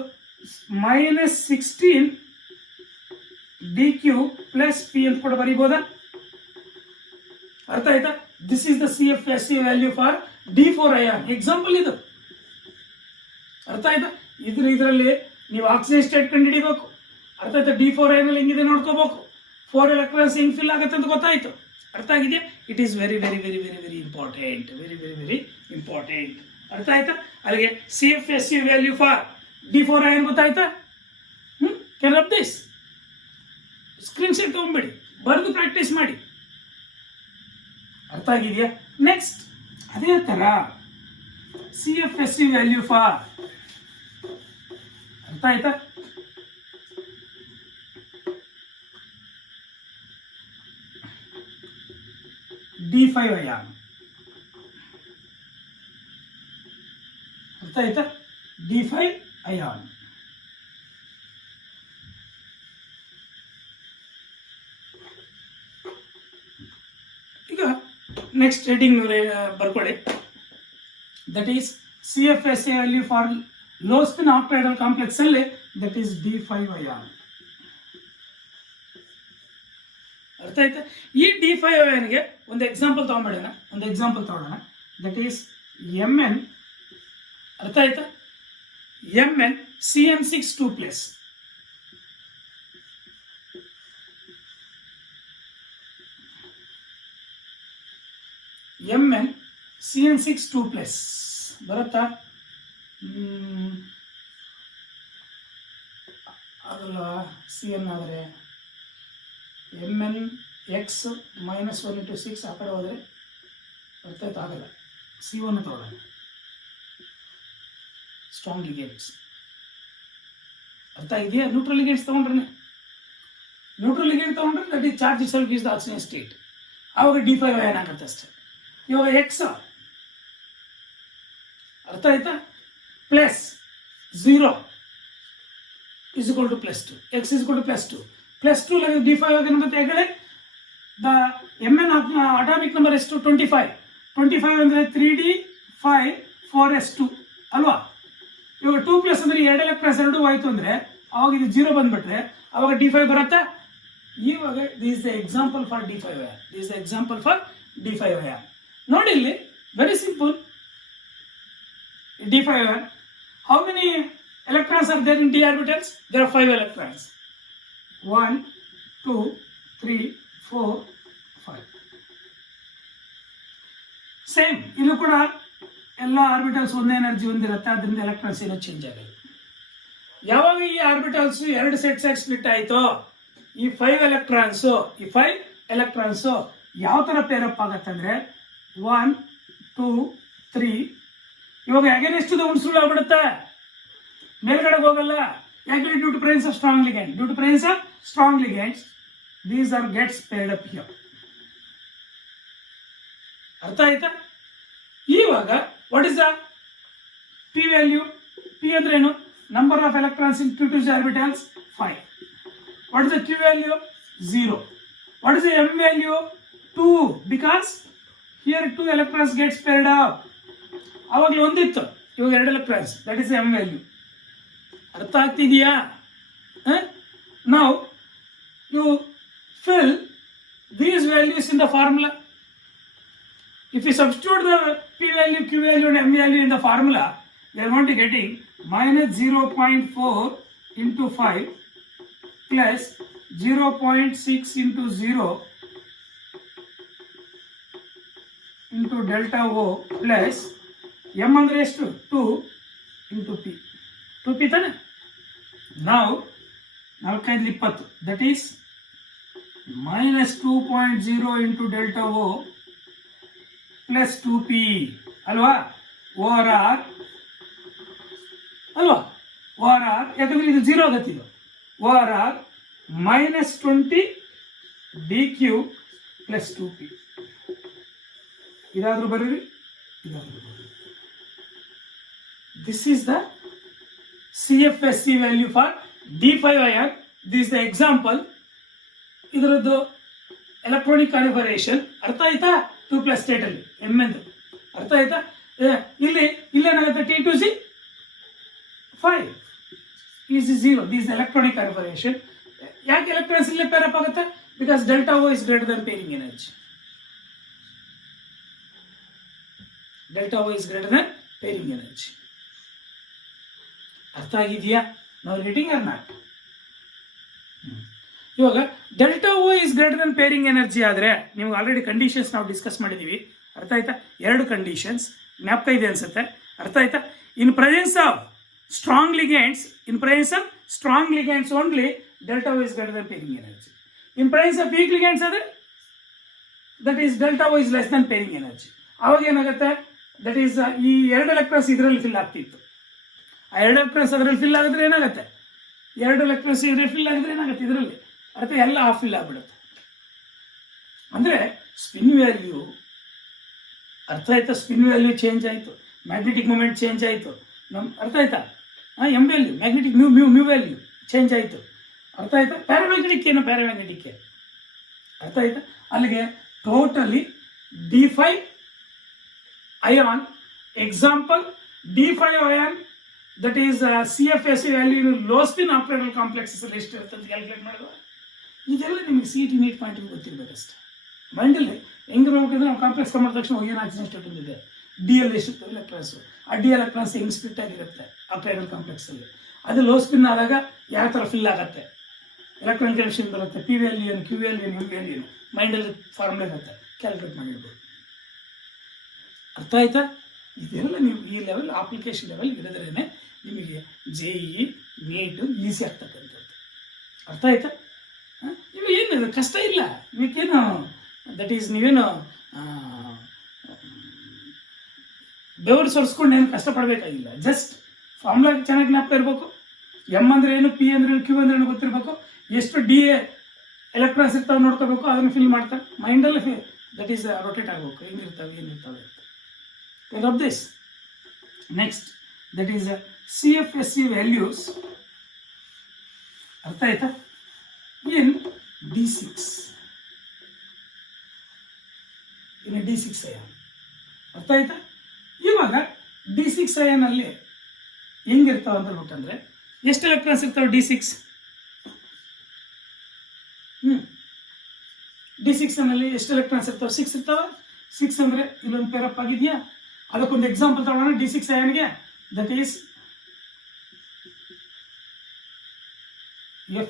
-16 DQ ಪ್ಲಸ್ ಪಿ ಅಂತ ಕೂಡ ಬರೀಬಹುದಾ? ಅರ್ಥ ಆಯ್ತಾ? This is the CFSE value for D4 ion. Example ಇದು. ಅರ್ಥ ಆಯ್ತಾ? ಇದರಲ್ಲಿ ನೀವು ಆಕ್ಸಿಜನ್ ಸ್ಟೇಟ್ ಕಂಡು ಹಿಡಿಬೇಕು. ಅರ್ಥ ಆಯ್ತಾ? D4 ion ಅಲ್ಲಿ ಹೆಂಗಿದೆ ನೋಡ್ಕೋಬೇಕು. 4 ಎಲೆಕ್ಟ್ರಾನ್ಸ್ ಹೆಂಗ್ ಫಿಲ್ ಆಗುತ್ತೆ ಅಂತ ಗೊತ್ತಾಯ್ತು. ಅರ್ಥ ಆಗಿದೆಯಾ? It is very very very very very important. Very very very important. ಅರ್ಥ ಆಯ್ತಾ? ಅಲ್ಲಿಗೆ CFSE value for D4 ion ಗೊತ್ತಾಯ್ತಾ? Can rub this. Screenshot ತಗೊಂಡ್ಬಿಡಿ, ಬರೆದು ಪ್ರಾಕ್ಟೀಸ್ ಮಾಡಿ. ಅರ್ಥ ಆಗಿದೆಯಾ? ನೆಕ್ಸ್ಟ್ ಅದೇ ತರ CFSE ವ್ಯಾಲ್ಯೂ ಫಾರ್ ಅರ್ಥ ಆಯ್ತಾ? D5 ion. ಅರ್ಥ ಆಯ್ತಾ? D5 ion. ಈಗ ನೆಕ್ಸ್ಟ್ ಹೆಡಿಂಗ್ ಬರ್ಕೊಳ್ಳಿ. That is CFSE value for low spin octahedral complex ಅಲ್ಲಿ ದಟ್ ಈಸ್ D5 ion. ಅರ್ಥ ಆಯ್ತಾ? ಈ D5 ion ಗೆ ಒಂದು ಎಕ್ಸಾಂಪಲ್ ತಗೊಂಡ್ಬಿಡೋಣ. That is Mn. ಅರ್ಥ ಆಯ್ತಾ? Mn CN6 2+. Mn CN6 2+. ಬರುತ್ತಾ? ಆಗಲ್ಲ. CN ಆದರೆ MnX -1 × 6 ಆ ಕಡೆ ಹೋದರೆ ಬರ್ತಾಯ್ತು, ಆಗಲ್ಲ. C1 ತಗೊಳ್ಳೋಣ. ಸ್ಟ್ರಾಂಗ್ ಲಿಗೇಂಡ್ಸ್ ಅರ್ಥ ಇದೆಯಾ? ನ್ಯೂಟ್ರಲ್ ಲಿಗೇಂಡ್ಸ್ ತೊಗೊಂಡ್ರೆ that is charge self is the oxygen state. ಆವಾಗ D5 ಏನಾಗುತ್ತೆ ಅಷ್ಟೇ. ಇವಾಗ ಎಕ್ಸ್ ಅರ್ಥ ಆಯ್ತಾ? +0 is equal to +2. X is equal to +2. +2 D5 ಏನಾಗುತ್ತೆ Hegde? The Mn atomic number ಎಷ್ಟು? 25. 25 ಅಂದರೆ 3D5 4s2 ಅಲ್ವಾ? ಇವಾಗ 2+ ಅಂದರೆ 2 ಎಲೆಕ್ಟ್ರಾನ್ಸ್ 2 ಆಯಿತು ಅಂದರೆ ಅವಾಗ ಇದು 0 ಬಂದ್ಬಿಟ್ರೆ ಅವಾಗ D5 ಬರುತ್ತೆ. ಇವಾಗ this is the example for D5 ion. ನೋಡಿ ಇಲ್ಲಿ very simple. D5 ayan. How many electrons are there in d orbitals? There are 5 electrons. 1, 2, 3, 4, 5. Same ಇಲ್ಲೂ ಕೂಡ ಎಲ್ಲ ಆರ್ಬಿಟಲ್ಸ್ ಒಂದೇ ಎನರ್ಜಿ ಹೊಂದಿರುತ್ತೆ, ಅದರಿಂದ ಎಲೆಕ್ಟ್ರಾನ್ಸ್ ಏನೋ ಚೇಂಜ್ ಆಗಲ್ಲ. ಯಾವಾಗ ಈ ಆರ್ಬಿಟಲ್ಸ್ 2 ಸೆಟ್ಸ್ ಆಗಿ ಸ್ಪ್ಲಿಟ್ ಆಯಿತೋ ಈ 5 ಎಲೆಕ್ಟ್ರಾನ್ಸು ಯಾವ ಥರ ಪೇರಪ್ ಆಗತ್ತೆ ಅಂದರೆ 1, 2, 3. ಇವಾಗ ಅಗೇನೆಸ್ಟ್ ದ ಉಂಡ್ ಸುಳ್ಳು ಆಗ್ಬಿಡುತ್ತೆ, ಮೇಲ್ಗಡೆಗೆ ಹೋಗಲ್ಲ. ಯಾಕೆ? Due to presence of strong ligands these are gets paired up here. ಅರ್ಥ ಆಯ್ತಾ? ಇವಾಗ what is the P value? P ಅಂದ್ರೆ ಏನು? Number of electrons in q2 orbitals 5. What is the q value? 0. What is the m value? 2, because here 2 electrons gets paired up. ಅವಾಗಲೇ ಒಂದಿತ್ತು, ಇವಾಗ 2 electrons, that is M value. ಅರ್ಥ ಆಗ್ತಿದೆಯಾ? Now you fill these values in the formula. If you substitute the P value, Q value and M value in the formula, we are going to getting -0.4 × 5 plus 0.6 × 0 into delta O plus m ಅಂದ್ರೆ ಎಷ್ಟು? 2 × p. 2p ತಾನೆ? ನಾವು 4 5 20, that is -2.0 × delta O plus 2p ಅಲ್ವಾ? Over R ಅಲ್ವಾ? Over R, ಯಾಕಂದ್ರೆ ಇದು 0 ಆಗತ್ತೆ. ಇದು over R -20 dq plus 2p. ಇದಾದ್ರೂ ಬರೀರಿ, ಇದಾದ್ರೂ ಬರೀರಿ. This is the CFSC value for D5 ion. This is the example. ಇದರದ್ದು ಎಲೆಕ್ಟ್ರಾನಿಕ್ ಕಾನ್ಫಿಗರೇಷನ್ ಅರ್ಥ ಆಯ್ತಾ? 2+ ಸ್ಟೇಟ್ ಅಲ್ಲಿ M ಎಂದು ಅರ್ಥ ಆಯ್ತಾ? ಇಲ್ಲೇನಾಗುತ್ತೆ? T2C 5 is 0. This is electronic configuration. ಯಾಕೆ ಎಲೆಕ್ಟ್ರಾನ್ಸ್ ಇಲ್ಲೇ ಪೇರಪ್ ಆಗುತ್ತೆ? Because delta O is greater than pairing energy. Delta O is greater than pairing energy. ಅರ್ಥ ಆಗಿದೆಯಾ? ನಾವು ರೀಡಿಂಗ್ ಆರ್ ನಾಟ್? ಇವಾಗ delta O is greater than pairing energy ಆದರೆ ನಿಮ್ಗೆ already conditions ನಾವು ಡಿಸ್ಕಸ್ ಮಾಡಿದ್ದೀವಿ. ಅರ್ಥ ಆಯ್ತಾ? 2 ಕಂಡೀಷನ್ಸ್ ಜ್ಞಾಪಕ ಇದೆ ಅನ್ಸುತ್ತೆ. ಅರ್ಥ ಆಯ್ತಾ? In presence of strong ligands only delta O is greater than pairing energy. In presence of weak ligands ಆದರೆ that is delta O is less than pairing energy. ಅವಾಗ ಏನಾಗುತ್ತೆ? ದಟ್ ಈಸ್ ಈ 2 ಎಲೆಕ್ಟ್ರಾನ್ಸ್ ಇದರಲ್ಲಿ ಫಿಲ್ ಆಗ್ತಿತ್ತು. ಆ 2 electrons ಅದರಲ್ಲಿ fill ಆಗಿದ್ರೆ ಏನಾಗುತ್ತೆ? 2 ಎಲೆಕ್ಟ್ರಾನ್ಸ್ ಇದರಲ್ಲಿ ಫಿಲ್ ಆಗಿದ್ರೆ ಏನಾಗುತ್ತೆ? ಇದರಲ್ಲಿ ಅರ್ಥ ಎಲ್ಲ ಆಫ್ ಫಿಲ್ ಆಗ್ಬಿಡುತ್ತೆ. ಅಂದರೆ ಸ್ಪಿನ್ ವ್ಯಾಲ್ಯೂ ಅರ್ಥ ಆಯ್ತಾ? ಸ್ಪಿನ್ ವ್ಯಾಲ್ಯೂ ಚೇಂಜ್ ಆಯಿತು, ಮ್ಯಾಗ್ನೆಟಿಕ್ ಮೂಮೆಂಟ್ ಚೇಂಜ್ ಆಯಿತು. ಅರ್ಥ ಆಯ್ತಾ? M value, magnetic mu value change ಆಯಿತು. ಅರ್ಥ ಆಯ್ತಾ? ಪ್ಯಾರಾಮ್ಯಾಗ್ನೆಟಿಕ್ ಅರ್ಥ ಆಯ್ತಾ? ಅಲ್ಲಿಗೆ totally D5 ion example. D5 ion that is CFSC value low spin operator complexes ಅಲ್ಲಿ ಎಷ್ಟು ಇರುತ್ತೆ ಅಂತ ಕ್ಯಾಲ್ಕುಲೇಟ್ ಮಾಡಿದ್ರೆ ಇದೆಲ್ಲ ನಿಮಗೆ CET ನೀಟ್ ಪಾಯಿಂಟ್ ಗೊತ್ತಿರಬೇಕಷ್ಟೆ. ಮೈಂಡಲ್ಲಿ ಹೆಂಗೆ ನೋಡ್ಬೇಕಂದ್ರೆ ನಾವು ಕಾಂಪ್ಲೆಕ್ಸ್ ಮಾಡಿದ ತಕ್ಷಣ ಏನು ಆಕ್ಸಿಜನ್ ಸ್ಟೇಟ್ ಇದೆ, ಡಿ ಅಲ್ಲಿ ಎಷ್ಟು ಎಲೆಕ್ಟ್ರಾನ್ಸ್, ಆ ಡಿ ಎಲೆಕ್ಟ್ರಾನ್ಸ್ ಹೆಂಗೆ ಸ್ಪ್ಲಿಟ್ ಆಗಿರುತ್ತೆ ಆಪರೇಟರ್ ಕಾಂಪ್ಲೆಕ್ಸ್ ಅಲ್ಲಿ. ಅದು ಲೋ ಸ್ಪಿನ್ ಆದಾಗ ಯಾವ ಥರ ಫಿಲ್ ಆಗುತ್ತೆ, ಎಲೆಕ್ಟ್ರಾನ್ ಕನೆಕ್ಷನ್ ಬರುತ್ತೆ, ಪಿ ವ್ಯಾಲ್ಯೂ ಏನು, ಕ್ಯೂ ವ್ಯಾಲ್ಯೂ ಏನು, ಎಮ್ ವ್ಯಾಲ್ಯೂ ಏನು, ಮೈಂಡಲ್ಲಿ ಫಾರ್ಮುಲಾ ಇರುತ್ತೆ, ಕ್ಯಾಲ್ಕುಲೇಟ್ ಮಾಡಿರ್ಬೋದು. ಅರ್ಥ ಆಯ್ತಾ? ಇದೆಲ್ಲ ನೀವು ಈ ಲೆವೆಲ್ ಅಪ್ಲಿಕೇಶನ್ ಲೆವೆಲ್ ಇರೋದ್ರೇ ನಿಮಗೆ JEE ನೀಟು ಈಸಿ ಆಗ್ತಕ್ಕಂಥದ್ದು. ಅರ್ಥ ಆಯ್ತಾ? ಇವಾಗ ಏನು ಕಷ್ಟ ಇಲ್ಲ, ಇವಕ್ಕೇನು ದಟ್ ಈಸ್ ನೀವೇನು ಬೆವರು ಸೊರ್ಸ್ಕೊಂಡು ಏನು ಕಷ್ಟಪಡಬೇಕಾಗಿಲ್ಲ. ಜಸ್ಟ್ ಫಾರ್ಮುಲಾ ಚೆನ್ನಾಗಿ ಜ್ಞಾಪಕ ಇರಬೇಕು. ಎಮ್ ಅಂದ್ರೆ ಏನು, ಪಿ ಅಂದ್ರೆ ಏನು, ಕ್ಯೂ ಅಂದ್ರೆ ಏನು ಗೊತ್ತಿರಬೇಕು, ಎಷ್ಟು DA ಎಲೆಕ್ಟ್ರಾನ್ಸ್ ಇರ್ತಾವೆ ನೋಡ್ಕೋಬೇಕು, ಅದನ್ನು ಫಿಲ್ ಮಾಡ್ತಾರೆ ಮೈಂಡಲ್ಲಿ. ದಟ್ ಈಸ್ ರೊಟೇಟ್ ಆಗಬೇಕು, ಏನಿರ್ತವೆ ಅಂತ. Of this next that is CFSE values. ಅರ್ಥ ಆಯ್ತಾ? ಇನ್ D6 ಅಯಾನ್. ಅರ್ಥ ಆಯ್ತಾ? ಇವಾಗ D6 ಅಯಾನ್ ಅಲ್ಲಿ ಹೆಂಗಿರ್ತಾವ ಅಂತ ನೋಡ್ಕೊಂಡ್ರೆ ಎಷ್ಟು ಎಲೆಕ್ಟ್ರಾನ್ಸ್ ಇರ್ತಾವೆ D6? D6 ನಲ್ಲಿ ಎಷ್ಟು ಎಲೆಕ್ಟ್ರಾನ್ಸ್ ಇರ್ತಾವೆ? 6 ಇರ್ತಾವ. 6 ಅಂದ್ರೆ ಇಲ್ಲೊಂದು ಪೇರಪ್ ಆಗಿದೆಯಾ? ಅದಕ್ಕೊಂದು ಎಕ್ಸಾಂಪಲ್ ತಗೊಳ್ಳೋಣ D6 ಅಯಾನ್ಗೆ. That is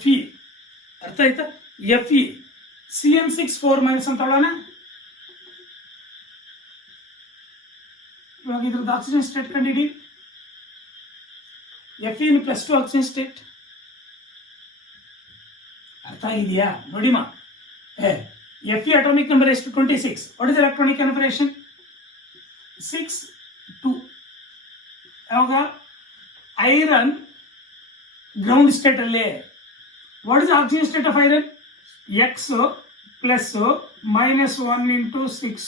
Fe. ಅರ್ಥ ಆಯ್ತಾ? Fe CN6 4- ಅಂತ ತಗೊಳ್ಳೋಣ. ಇವಾಗ ಇದ್ರದ್ದು ಆಕ್ಸಿಜನ್ ಸ್ಟೇಟ್ ಕಂಡಿಡಿ. Fe +2 oxygen state. ಅರ್ಥ ಆಗಿದೆಯಾ? ನೋಡಿಮ್ಮ, Fe ಅಟಾಮಿಕ್ ನಂಬರ್ ಎಷ್ಟು? 26. What is electronic confirmation? 6 2. ಯಾವಾಗ ಐರನ್ ಗ್ರೌಂಡ್ ಸ್ಟೇಟ್ ಅಲ್ಲಿ. What is oxygen state of iron? X + -1 × 6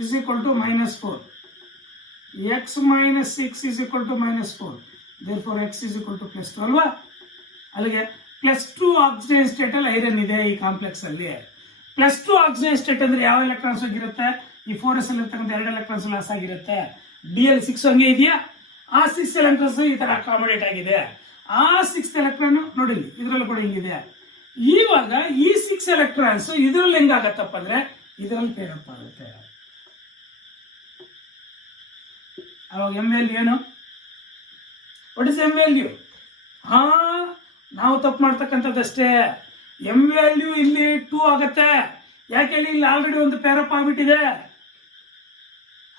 is -4. X - 6 is -4. Therefore X is +2 ಅಲ್ವಾ? ಅಲ್ಲಿಗೆ +2 ಆಕ್ಸಿಜನ್ ಸ್ಟೇಟ್ ಅಲ್ಲಿ ಐರನ್ ಇದೆ ಈ ಕಾಂಪ್ಲೆಕ್ಸ್ ಅಲ್ಲಿ. +2 ಆಕ್ಸಿಜನ್ ಸ್ಟೇಟ್ ಅಂದ್ರೆ ಯಾವ ಎಲೆಕ್ಟ್ರಾನ್ಸ್ ಹೋಗಿರುತ್ತೆ? ಈ 4s ಅಲ್ಲಿ ಇರ್ತಕ್ಕಂಥ 2 ಎಲೆಕ್ಟ್ರಾನ್ಸ್ ಲಾಸ್ ಆಗಿರುತ್ತೆ. DL 6 ಹಂಗೆ ಇದೆಯಾ? ಆ 6 ಎಲೆಕ್ಟ್ರಾನ್ಸ್ ಈ ತರ ಅಕಾಮಡೇಟ್ ಆಗಿದೆ. ಆ 6 ಎಲೆಕ್ಟ್ರಾನ್ ನೋಡಿ ಇದರಲ್ಲಿ ಕೂಡ ಹಿಂಗಿದೆ. ಇವಾಗ ಈ 6 ಎಲೆಕ್ಟ್ರಾನ್ಸ್ ಇದರಲ್ಲಿ ಹೆಂಗಾಗತ್ತಪ್ಪ ಅಂದ್ರೆ ಇದರಲ್ಲಿ ಪೇರಪ್ ಆಗುತ್ತೆ. ಅವಾಗ ಎಮ್ ವ್ಯಾಲ್ಯೂ ಏನು? What is M value? ನಾವು ತಪ್ಪು ಮಾಡ್ತಕ್ಕಂಥದ್ದಷ್ಟೇ. ಎಮ್ ವ್ಯಾಲ್ಯೂ ಇಲ್ಲಿ 2 ಆಗತ್ತೆ. ಯಾಕೆ ಹೇಳಿ? ಇಲ್ಲಿ ಆಲ್ರೆಡಿ ಒಂದು ಪೇರಪ್ ಆಗ್ಬಿಟ್ಟಿದೆ.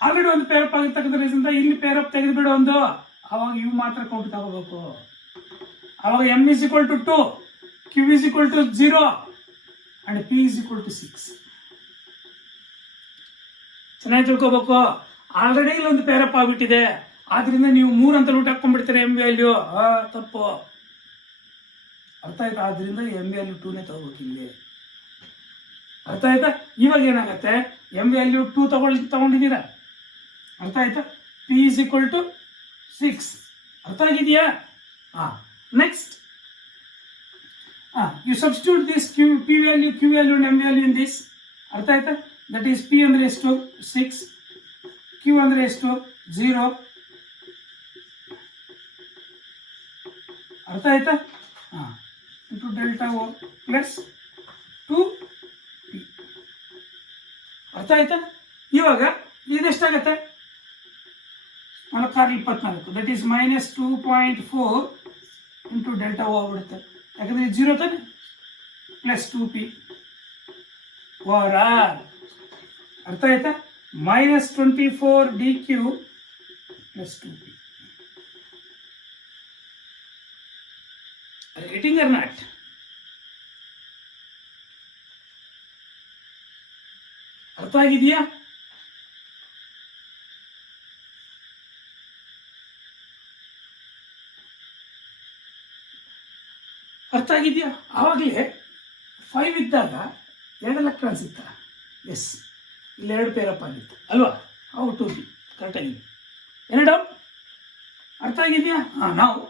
ಆಲ್ರೆಡಿ ಒಂದು ಪೇರಪ್ ಆಗಿರ್ತಕ್ಕಂಥ ರೀಸನ್ ಇಲ್ಲಿ ಪೇರಪ್ ತೆಗೆದುಬಿಡು ಒಂದು. ಅವಾಗ ಇವು ಮಾತ್ರ ಕೌಂಟ್ ತಗೋಬೇಕು. ಅವಾಗ M = 2, Q = 0 and P = 6. ಚೆನ್ನಾಗಿ ತಿಳ್ಕೋಬೇಕು. ಆಲ್ರೆಡಿ ಇಲ್ಲೊಂದು ಪೇರಪ್ ಆಗ್ಬಿಟ್ಟಿದೆ, ಆದ್ರಿಂದ ನೀವು 3 ಅಂತ ರೂಟ್ ಹಾಕೊಂಡ್ಬಿಡ್ತೀರಿ ಎಮ್ ವ್ಯಾಲ್ಯೂ. ತಪ್ಪು. ಅರ್ಥ ಆಯ್ತಾ? ಆದ್ರಿಂದ ಎಮ್ ವ್ಯಾಲ್ಯೂ 2ನೇ ತಗೋಬೇಕು ಇಲ್ಲಿ. ಅರ್ಥ ಆಯ್ತಾ? ಇವಾಗ ಏನಾಗತ್ತೆ? M value 2 ತಗೊಂಡಿದ್ದೀರಾ. ಅರ್ಥ ಆಯ್ತಾ? P = 6. ಅರ್ಥ ಆಗಿದೆಯಾ? Next you substitute this P value, Q value and M value in this. ಅರ್ಥ ಆಯ್ತಾ? ದಟ್ ಈಸ್ P ಅಂದ್ರೆ ಎಷ್ಟು? 6. Q ಅಂದ್ರೆ ಎಷ್ಟು? 0. ಅರ್ಥ ಆಯ್ತಾ? into delta O plus 2P. ಅರ್ಥ ಆಯ್ತಾ? ಇವಾಗ ಇದೆಷ್ಟಾಗತ್ತೆ? 4/24. That is -2.4 into delta O ಆಗ್ಬಿಡುತ್ತೆ. ಯಾಕಂದ್ರೆ 0 ತಾನೆ. Plus 2P over R. ಅರ್ಥ ಆಯ್ತಾ? -24 dQ plus 2P. Are you getting or not? ಅರ್ಥ ಆಗಿದೆಯಾ? ಅರ್ಥ ಆಗಿದೆಯಾ? ಆವಾಗಲೇ 5 ಇದ್ದಾಗ 2 ಎಲೆಕ್ಟ್ರಾನ್ಸ್ ಇತ್ತ. ಎಸ್, ಇಲ್ಲಿ 2 ಪೇರಪ್ ಆಗಿತ್ತು ಅಲ್ವಾ? ಅವು 2P ಕರೆಕ್ಟ್ ಆಗಿದೆ. ಏನು ಡೌಟ್? ಅರ್ಥ ಆಗಿದೆಯಾ? ನಾವು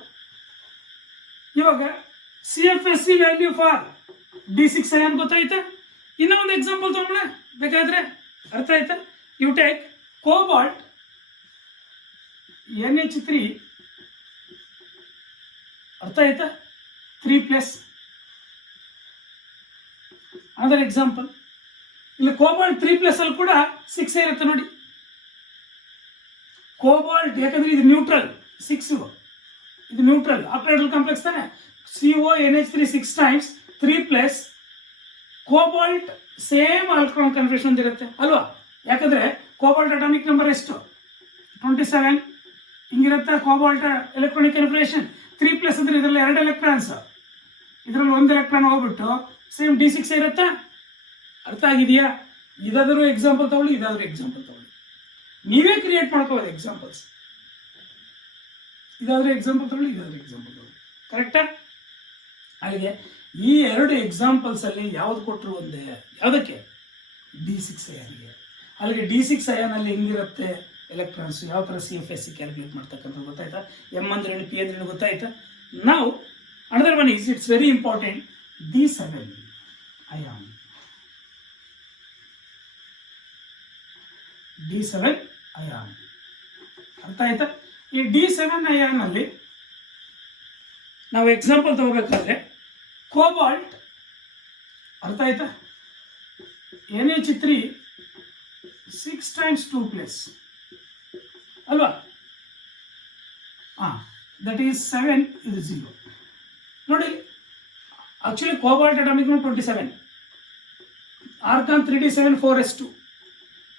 ಇವಾಗ CFSE value for D6 ion ಗೊತ್ತಾಯ್ತಾ? ಇನ್ನೊಂದು ಎಕ್ಸಾಂಪಲ್ ತಗೊಳ್ಳೋಣ ಬೇಕಾದ್ರೆ. ಅರ್ಥ ಆಯ್ತಾ? You take cobalt NH3. ಅರ್ಥ ಆಯ್ತಾ? 3+. ಅದರ್ ಎಕ್ಸಾಂಪಲ್ ಇಲ್ಲಿ ಕೋಬಾಲ್ಟ್ 3+ ಅಲ್ಲಿ ಕೂಡ 6 ಇರುತ್ತೆ ನೋಡಿ. ಕೋಬಾಲ್ಟ್ ಯಾಕಂದ್ರೆ ಇದು ನ್ಯೂಟ್ರಲ್, 6 ಇದು ನ್ಯೂಟ್ರಲ್ ಆಕ್ಸಿಡೈಡಲ್ ಕಾಂಪ್ಲೆಕ್ಸ್ ತಾನೆ. CONH3 6 times 3+. Cobalt same electron confirmation ಇರುತ್ತೆ ಅಲ್ವಾ? ಯಾಕಂದ್ರೆ ಕೋಬಾಲ್ಟ್ ಅಟಾಮಿಕ್ ನಂಬರ್ ಎಷ್ಟು? 27 ಹಿಂಗಿರುತ್ತೆ. ಕೋಬಾಲ್ಟ್ ಎಲೆಕ್ಟ್ರಾನಿಕ್ ಕನ್ಫಿಗರೇಷನ್ 3+ ಅಂದ್ರೆ ಇದರಲ್ಲಿ 2 ಎಲೆಕ್ಟ್ರಾನ್ಸ್, ಇದರಲ್ಲಿ 1 ಎಲೆಕ್ಟ್ರಾನ್ ಹೋಗ್ಬಿಟ್ಟು ಸೇಮ್ D6 ಇರುತ್ತೆ. ಅರ್ಥ ಆಗಿದೆಯಾ? ಇದಾದರೂ ಎಕ್ಸಾಂಪಲ್ ತಗೊಳ್ಳಿ, ಇದಾದರೂ ಎಕ್ಸಾಂಪಲ್ ತಗೊಳ್ಳಿ, ನೀವೇ ಕ್ರಿಯೇಟ್ ಮಾಡ್ಕೋಬೋದು ಎಕ್ಸಾಂಪಲ್ಸ್. ಇದಾದರೂ ಎಕ್ಸಾಂಪಲ್ ತಗೊಳ್ಳಿ, ಇದಾದರೂ ಎಕ್ಸಾಂಪಲ್ ತಗೊಳ್ಳಿ. ಕರೆಕ್ಟಾ? ಅಲ್ಲಿಗೆ ಈ 2 ಎಕ್ಸಾಂಪಲ್ಸ್ ಅಲ್ಲಿ ಯಾವ್ದು ಕೊಟ್ಟರು ಒಂದೇ, ಯಾವುದಕ್ಕೆ? D6 ಅಯಾನ್ಗೆ. ಅಲ್ಲಿಗೆ D6 ಅಯಾನ್ ಅಲ್ಲಿ ಹೆಂಗಿರುತ್ತೆ ಎಲೆಕ್ಟ್ರಾನ್ಸ್, ಯಾವ ಥರ CFSE ಕ್ಯಾಲ್ಕುಲೇಟ್ ಮಾಡ್ತಕ್ಕಂಥ ಗೊತ್ತಾಯ್ತಾ? M ಅಂದ್ರೆ ಏನು, P ಅಂದ್ರೆ ಏನು ಗೊತ್ತಾಯ್ತಾ? ನಾವು another one is, it's very important, D7 ion. D7 ion ಅರ್ಥ ಆಯ್ತಾ? ಈ D7 ಅಯಾನ್ ಅಲ್ಲಿ ನಾವು ಎಕ್ಸಾಂಪಲ್ ತಗೋಬೇಕಾದ್ರೆ ಕೋಬಾಲ್ಟ್, ಅರ್ಥ ಆಯ್ತಾ, NH3 6 times 2+ ಅಲ್ವಾ? ದಟ್ ಈಸ್ 7, ಇದು 0. ನೋಡಿ, actually cobalt atomic 27, argon 3D7 4s2.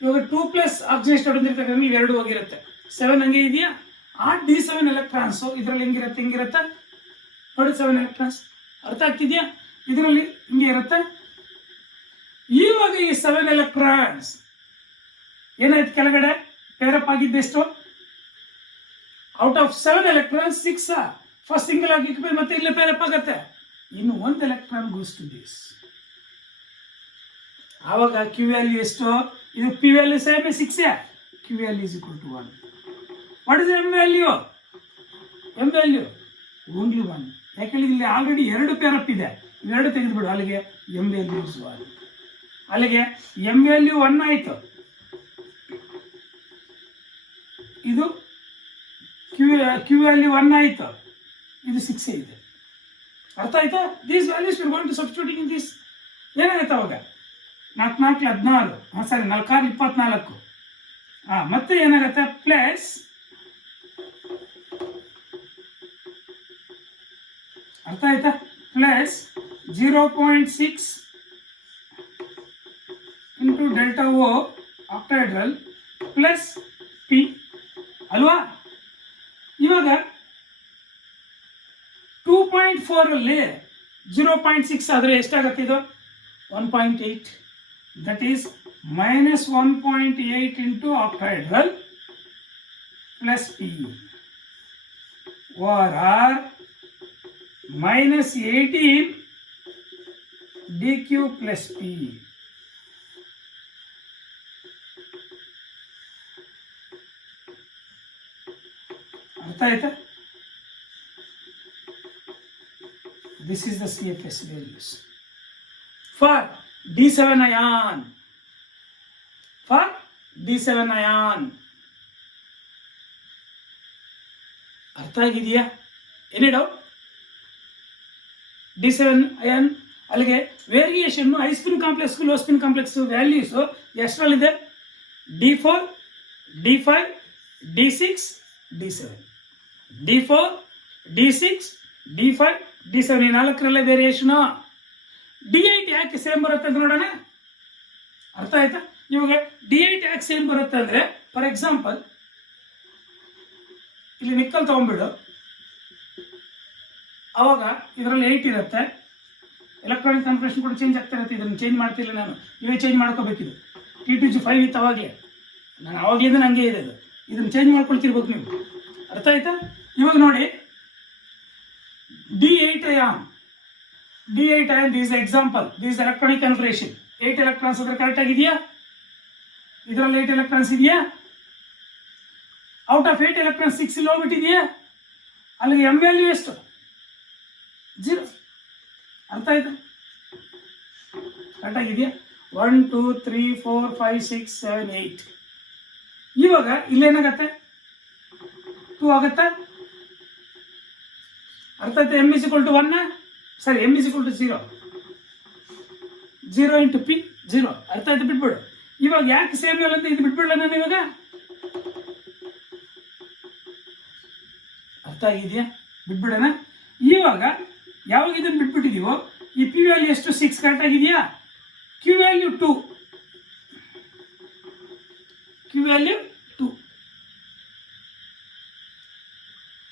ಇವಾಗ 2+ ಆಕ್ಸಿಜನ್ ಸ್ಟೇಟ್ ಹೊಂದಿರ್ತಕ್ಕಂಥ ಇವೆರಡು ಹೋಗಿರುತ್ತೆ, 7 ಹಂಗೆ ಇದೆಯಾ? ಆ D7 ಎಲೆಕ್ಟ್ರಾನ್ಸ್ ಇದರಲ್ಲಿ ಹಿಂಗಿರುತ್ತೆ ನೋಡಿ, 7 ಎಲೆಕ್ಟ್ರಾನ್ಸ್. ಅರ್ಥ ಆಗ್ತಿದ್ಯಾ? ಇದರಲ್ಲಿ ಹಿಂಗೆ ಇರುತ್ತೆ. ಇವಾಗ ಈ 7 ಎಲೆಕ್ಟ್ರಾನ್ಸ್ ಏನಾಯ್ತು, ಕೆಳಗಡೆ ಪೇರಪ್ ಆಗಿದ್ದೆಷ್ಟು? Out of 7 electrons 6 first single ಆಗಿ ಮತ್ತೆ ಇಲ್ಲೇ ಪೇರಪ್ ಆಗುತ್ತೆ. ಇನ್ನು 1 ಎಲೆಕ್ಟ್ರಾನ್ ಗೋಸ್ ಟು ದಿಸ್. ಆವಾಗ Q ವ್ಯಾಲ್ಯೂ ಎಷ್ಟು? ಇದು P value same 6, Q value is equal to 1. What is M value? M value only 1. ಯಾಕಂದ್ರೆ ಇಲ್ಲಿ ಆಲ್ರೆಡಿ 2 ಪೇರಪ್ ಇದೆ, ಇವೆರಡು ತೆಗೆದುಬಿಡು. ಅಲ್ಲಿಗೆ M ವ್ಯಾಲ್ಯೂ ಇಸ್ 1. ಅಲ್ಲಿಗೆ M ವ್ಯಾಲ್ಯೂ 1 ಆಯಿತು. ಇದು Q ವ್ಯಾಲ್ಯೂ 1 ಆಯಿತು, ಇದು 6 ಇದೆ. ಅರ್ಥ ಆಯ್ತಾ? These values we are going to substituting in this. ಏನಾಗುತ್ತೆ ಅವಾಗ? 4 4 16, ಸರಿ 4 6 24. ಮತ್ತೆ ಏನಾಗುತ್ತೆ? ಪ್ಲಸ್ ಅರ್ಥ ಆಯ್ತಾ? Plus 0.6 into delta O octahedral plus P ಅಲ್ವಾ? ಇವಾಗ 2.4 ಅಲ್ಲಿ 0.6 ಆದರೆ ಎಷ್ಟಾಗುತ್ತೆ? ಇದು 1.8. That is -1.8 into octahedral plus P over R -18 DQ plus P. ಅರ್ಥ ಆಯ್ತಾ? This is the CFS values for D7 ion. For D7 ion. ಅರ್ಥ ಆಗಿದೆಯಾ? Any doubt? D7 ion ಅಲ್ಲಿಗೆ variation high spin complex low spin complex values ಎಷ್ಟರಲ್ಲಿದೆ? D4, D5, D6, D7. D4, D6, D5, D7 ಈ 4ರಲ್ಲೇ variation. D8 ಯಾಕೆ same ಬರುತ್ತೆ ಅಂತ ನೋಡೋಣ. ಅರ್ಥ ಆಯ್ತಾ? ಇವಾಗ D8 ಯಾಕೆ ಸೇಮ್ ಬರುತ್ತೆ ಅಂದ್ರೆ, ಫಾರ್ ಎಕ್ಸಾಂಪಲ್ ಇಲ್ಲಿ ನಿಕ್ಕಲ್ ತಗೊಂಡ್ಬಿಡು, ಅವಾಗ ಇದರಲ್ಲಿ 8 ಇರುತ್ತೆ. ಎಲೆಕ್ಟ್ರಾನಿಕ್ ಕನ್ಫಿಗರೇಷನ್ ಕೂಡ ಚೇಂಜ್ ಆಗ್ತಾ ಇರುತ್ತೆ. ಇದನ್ನು ಚೇಂಜ್ ಮಾಡ್ತಿಲ್ಲ ನಾನು, ಇವೇ ಚೇಂಜ್ ಮಾಡ್ಕೋಬೇಕಿದು. T2G5 ಇತ್ತು ಅವಾಗಲೇ, ನಾನು ಅವಾಗಲಿಂದ ನನಗೆ ಇದೆ ಇದು. ಇದನ್ನು ಚೇಂಜ್ ಮಾಡ್ಕೊಳ್ತಿರ್ಬೇಕು ನೀವು. ಅರ್ಥ ಆಯ್ತಾ? ಇವಾಗ ನೋಡಿ D8 ion, this is example, this is electronic configuration. 8 electrons ಅದರ ಕರೆಕ್ಟ್ ಆಗಿದೆಯಾ? ಇದರಲ್ಲಿ 8 electrons ಇದೆಯಾ? ಔಟ್ ಆಫ್ 8 electrons 6 ಇಲ್ಲಿ ಹೋಗ್ಬಿಟ್ಟಿದೆಯಾ? ಅಲ್ಲಿಗೆ M ವ್ಯಾಲ್ಯೂ ಎಷ್ಟು? 0. ಅರ್ಥ ಆಯ್ತಾ? ಕರೆಕ್ಟ್ ಆಗಿದೆಯಾ? 1 2 3 4 5 6 7 8. ಇವಾಗ ಇಲ್ಲೇನಾಗತ್ತೆ? 2 ಆಗುತ್ತಾ? ಅರ್ಥ ಆಯ್ತಾ? M is equal to 1, ಸರಿ M is equal to 0. 0 into P 0. ಅರ್ಥ ಆಯ್ತು? ಬಿಟ್ಬಿಡು. ಇವಾಗ ಯಾಕೆ ಸೇಮ್ ಅಂತ ಇದು ಬಿಟ್ಬಿಡಲ್ಲ ನಾನು ಇವಾಗ. ಅರ್ಥ ಆಗಿದೆಯಾ? ಬಿಟ್ಬಿಡೋಣ. ಇವಾಗ ಯಾವಾಗ ಇದನ್ನು ಬಿಟ್ಬಿಟ್ಟಿದೀವೋ ಈ P ವ್ಯಾಲ್ಯೂ ಎಷ್ಟು? 6 ಕರೆಕ್ಟ್ ಆಗಿದೆಯಾ? Q value 2. Q value 2.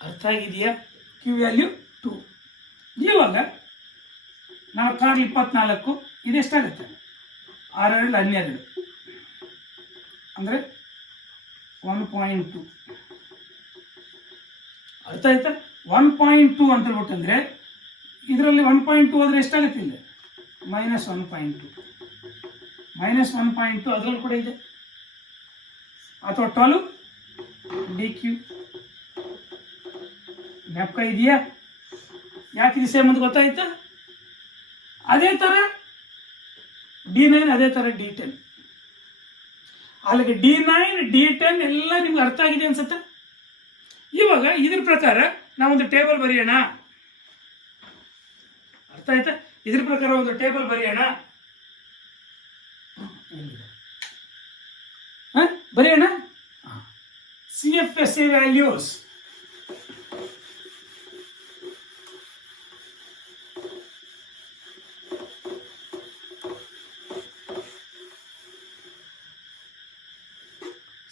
ಅರ್ಥ ಆಗಿದೆಯಾ? Q value 2. ಇವಾಗ ನಾವು ಕಾರ್ಲ್ 24 ಇದೆಷ್ಟಾಗುತ್ತೆ? 6 12 ಅಂದರೆ 1.2. ಅರ್ಥ ಆಯ್ತಾ? 1.2 ಅಂತ ಹೇಳ್ಬಿಟ್ಟಂದ್ರೆ ಇದರಲ್ಲಿ 1.2 ಹೋದ್ರೆ ಎಷ್ಟಾಗುತ್ತೆ? ಇಲ್ಲಿ -1.2 ಅದರಲ್ಲಿ ಕೂಡ ಇದೆ. ಅಥವಾ 12 dq. ಜ್ಞಾಪಕ ಇದೆಯಾ? ಯಾಕೆ ಇದು ಸೇಮ್ ಅಂತ ಗೊತ್ತಾಯ್ತಾ? ಅದೇ ಥರ D9, ಅದೇ ಥರ D10. ಅಲ್ಲಿಗೆ D9 D10 ಎಲ್ಲ ನಿಮ್ಗೆ ಅರ್ಥ ಆಗಿದೆ ಅನ್ಸುತ್ತೆ. ಇವಾಗ ಇದ್ರ ಪ್ರಕಾರ ನಾವೊಂದು ಟೇಬಲ್ ಬರೆಯೋಣ. ಅರ್ಥ ಆಯ್ತಾ? ಇದ್ರ ಪ್ರಕಾರ ಒಂದು ಟೇಬಲ್ ಬರೆಯೋಣ. ಬರೆಯೋಣ. CFSE values.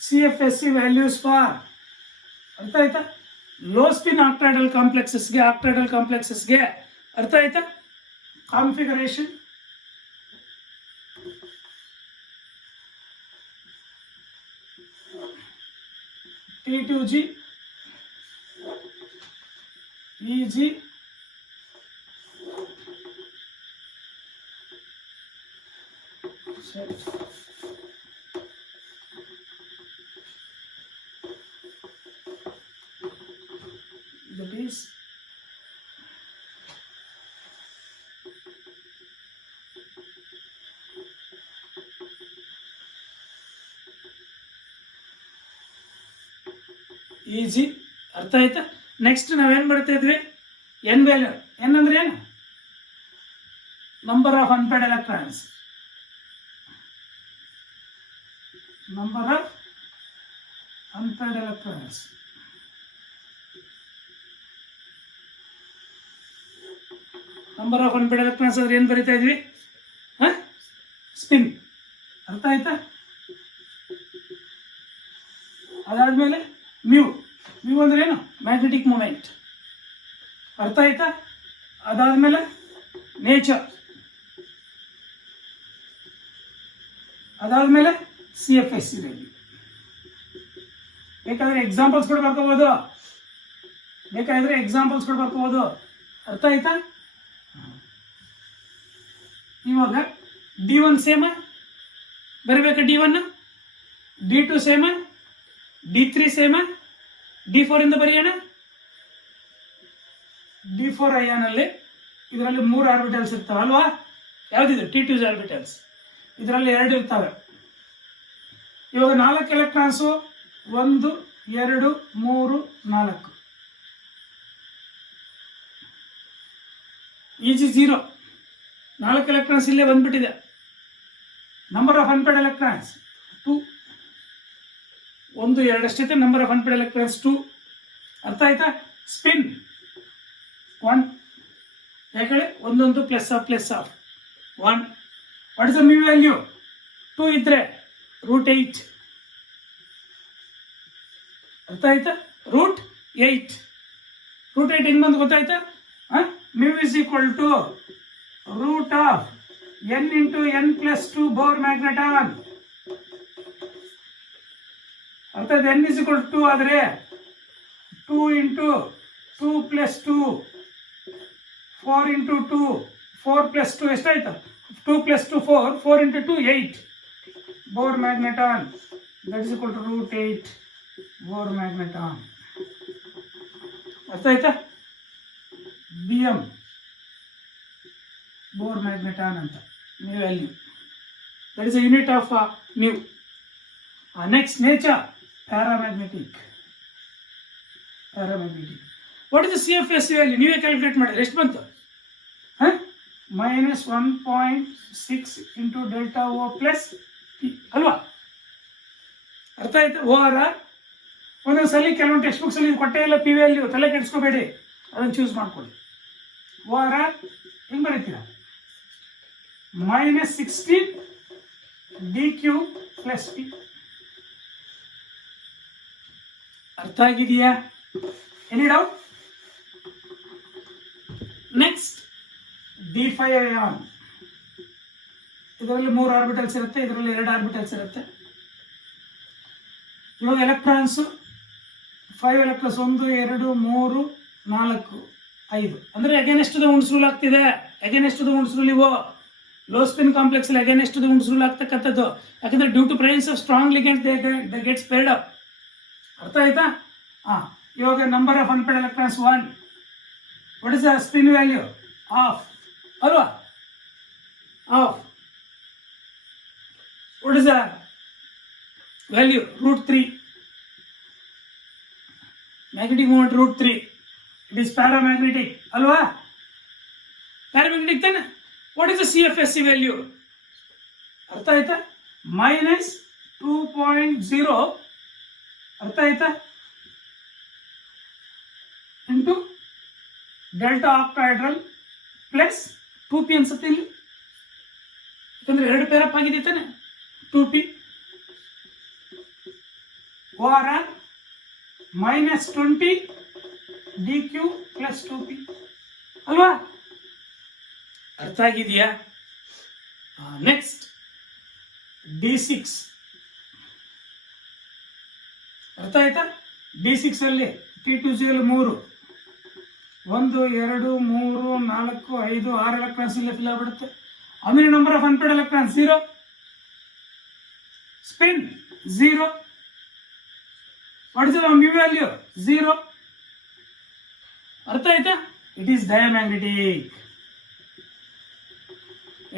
CFSE values for, ಅರ್ಥ ಆಯ್ತಾ? ಲೋ ಸ್ಪಿನ್ ಆಕ್ಟಾಯ್ಡಲ್ ಕಾಂಪ್ಲೆಕ್ಸಸ್ಗೆ ಅರ್ಥ ಆಯ್ತಾ? Configuration T2G EG that is easy. ಅರ್ಥ ಆಯ್ತಾ? ನೆಕ್ಸ್ಟ್ ನಾವೇನು ಮಾಡ್ತಾ ಇದ್ವಿ? N value. ಎನ್ ಅಂದ್ರೆ ಏನು? Number of unpaired electrons. Number of unpaired electrons. Number of unpaired electrons ಅಂದ್ರೆ ಏನು ಬರಿತಾ ಇದ್ವಿ? ಸ್ಪಿನ್. ಅರ್ಥ ಆಯ್ತಾ? ಅದಾದ್ಮೇಲೆ ಮ್ಯೂ ಅಂದ್ರೆ ಏನು? Magnetic moment. ಅರ್ಥ ಆಯ್ತಾ? ಅದಾದ್ಮೇಲೆ ನೇಚರ್. ಅದಾದ್ಮೇಲೆ CFSE ವ್ಯಾಲ್ಯೂ. ಬೇಕಾದ್ರೆ ಎಕ್ಸಾಂಪಲ್ಸ್ ಕೂಡ ಬರ್ಕೋಬಹುದು. ಅರ್ಥ ಆಯ್ತಾ? ಇವಾಗ D1 ಸೇಮ ಬರಬೇಕಾ? D1 D2 same, D3 same, D4 ಇಂದ ಬರೆಯೋಣ. D4 ಅಯಾನಲ್ಲಿ ಇದರಲ್ಲಿ 3 ಆರ್ಬಿಟಲ್ಸ್ ಇರ್ತಾವೆ ಅಲ್ವಾ? ಯಾವ್ದಿದೆ? T2 orbitals. ಇದರಲ್ಲಿ 2 ಇರ್ತವೆ. ಇವಾಗ 4 ಎಲೆಕ್ಟ್ರಾನ್ಸು 1 2 3 4. EG 0. 4 ಎಲೆಕ್ಟ್ರಾನ್ಸ್ ಇಲ್ಲೇ ಬಂದ್ಬಿಟ್ಟಿದೆ. Number of unpaired electrons 2. 1 2 ಅಷ್ಟೈತೆ. Number of unpaired electrons 2. ಅರ್ಥ ಆಯ್ತಾ? ಸ್ಪಿನ್ 1. ಯಾಕಂದ್ರೆ ಒಂದೊಂದು plus half 1. What is the mu value? 2 ಇದ್ರೆ √8. ಅರ್ಥ ಆಯ್ತಾ? √8 ಹೆಂಗ್ ಬಂದು ಗೊತ್ತಾಯ್ತಾ? Mu is equal to root of n into n plus 2 Bohr magneton. ಅರ್ಥಾತ್ n is equal to 2 ಆದರೆ 2 into 2 plus 2 4 into 2 4 plus 2 ಎಷ್ಟಾಯ್ತು? 2 plus 2 4 4 into 2 8 bore ಮ್ಯಾಗ್ನೆಟಾನ್. that is equal to √8 bore ಮ್ಯಾಗ್ನೆಟಾನ್. ಅರ್ಥ ಆಯ್ತಾ? BM ಬೋರ್ ಮ್ಯಾಗ್ನೆಟಾನ್ ಅಂತ mu value. That is a unit of mu. Next nature paramagnetic. What is the CFSE value? ನೀವೇ calculate ಮಾಡಿದ್ರೆ ಎಷ್ಟು ಬಂತು? -1.6 into delta O plus P ಅಲ್ವಾ? ಅರ್ಥ ಆಯ್ತಾ? ORR ಒಂದೊಂದ್ಸಲಿ ಕೆಲವೊಂದು ಟೆಕ್ಸ್ಟ್ ಬುಕ್ಸ್ ಅಲ್ಲಿ ಕೊಟ್ಟೇ ಇಲ್ಲ ಪಿ ವ್ಯಾಲ್ಯೂ. ತಲೆ ಕೆಡಿಸ್ಕೋಬೇಡಿ, ಅದನ್ನು ಚೂಸ್ ಮಾಡ್ಕೊಳ್ಳಿ. ORR ಹೆಂಗ್ ಬರೀತೀರಾ? -16 dq plus P. ಅರ್ಥ ಆಗಿದೆಯಾ? Any doubt? Next D5 ion. ಇದರಲ್ಲಿ 3 ಆರ್ಬಿಟಲ್ಸ್ ಇರುತ್ತೆ, ಇದರಲ್ಲಿ 2 ಆರ್ಬಿಟಲ್ಸ್ ಇರುತ್ತೆ. ಇವಾಗ ಎಲೆಕ್ಟ್ರಾನ್ಸ್ 5 ಎಲೆಕ್ಟ್ರಾನ್ಸ್ 1 2 3 4 5 ಅಂದ್ರೆ ಅಗೇನೆಸ್ಟ್ ದ ವುಂಡ್ಸ್ ರೂಲ್ ಆಗ್ತಿದೆ. ಅಗೇನೆಸ್ಟ್ ದ ವುಂಡ್ಸ್ ರೂಲ್ ಇವು ಲೋ ಸ್ಪಿನ್ ಕಾಂಪ್ಲೆಕ್ಸ್ ಅಲ್ಲಿ ಅಗೇನೆಸ್ಟ್ ದ ವುಂಡ್ಸ್ ರೂಲ್ ಆಗ್ತಕ್ಕಂಥದ್ದು. ಯಾಕಂದ್ರೆ due to presence of strong ligand they get paired up. ಅರ್ಥ ಆಯ್ತಾ? ಇವಾಗ number of unpaired electrons 1. What is the spin value? Half ಅಲ್ವಾ? Half. What is the value? √3. Magnetic moment √3. It is paramagnetic ಅಲ್ವಾ? Paramagnetic ತಾನೆ. What is the CFSE value? ಅರ್ಥ ಆಯ್ತಾ? -2.0. ಅರ್ಥ ಆಯ್ತಾ? Into delta octahedral plus 2p ಅನ್ಸುತ್ತೆ ಇಲ್ಲಿ, ಯಾಕಂದ್ರೆ 2 ಪೇರಪ್ ಆಗಿದೆ ತಾನೆ. 2p ORR -20 dq plus 2p ಅಲ್ವಾ? ಅರ್ಥ ಆಗಿದೆಯಾ? Next D6. ಅರ್ಥ ಆಯ್ತಾ? D6 ಅಲ್ಲಿ T2 3 1 2 3 4 5 6 ಎಲೆಕ್ಟ್ರಾನ್ಸ್ ಇಲ್ಲಿ ಫಿಲ್ ಆಗ್ಬಿಡುತ್ತೆ. ಆಮೇಲೆ number of unpaired electrons 0, spin 0. What is the mu value? 0. ಅರ್ಥ ಆಯ್ತಾ? It is diamagnetic.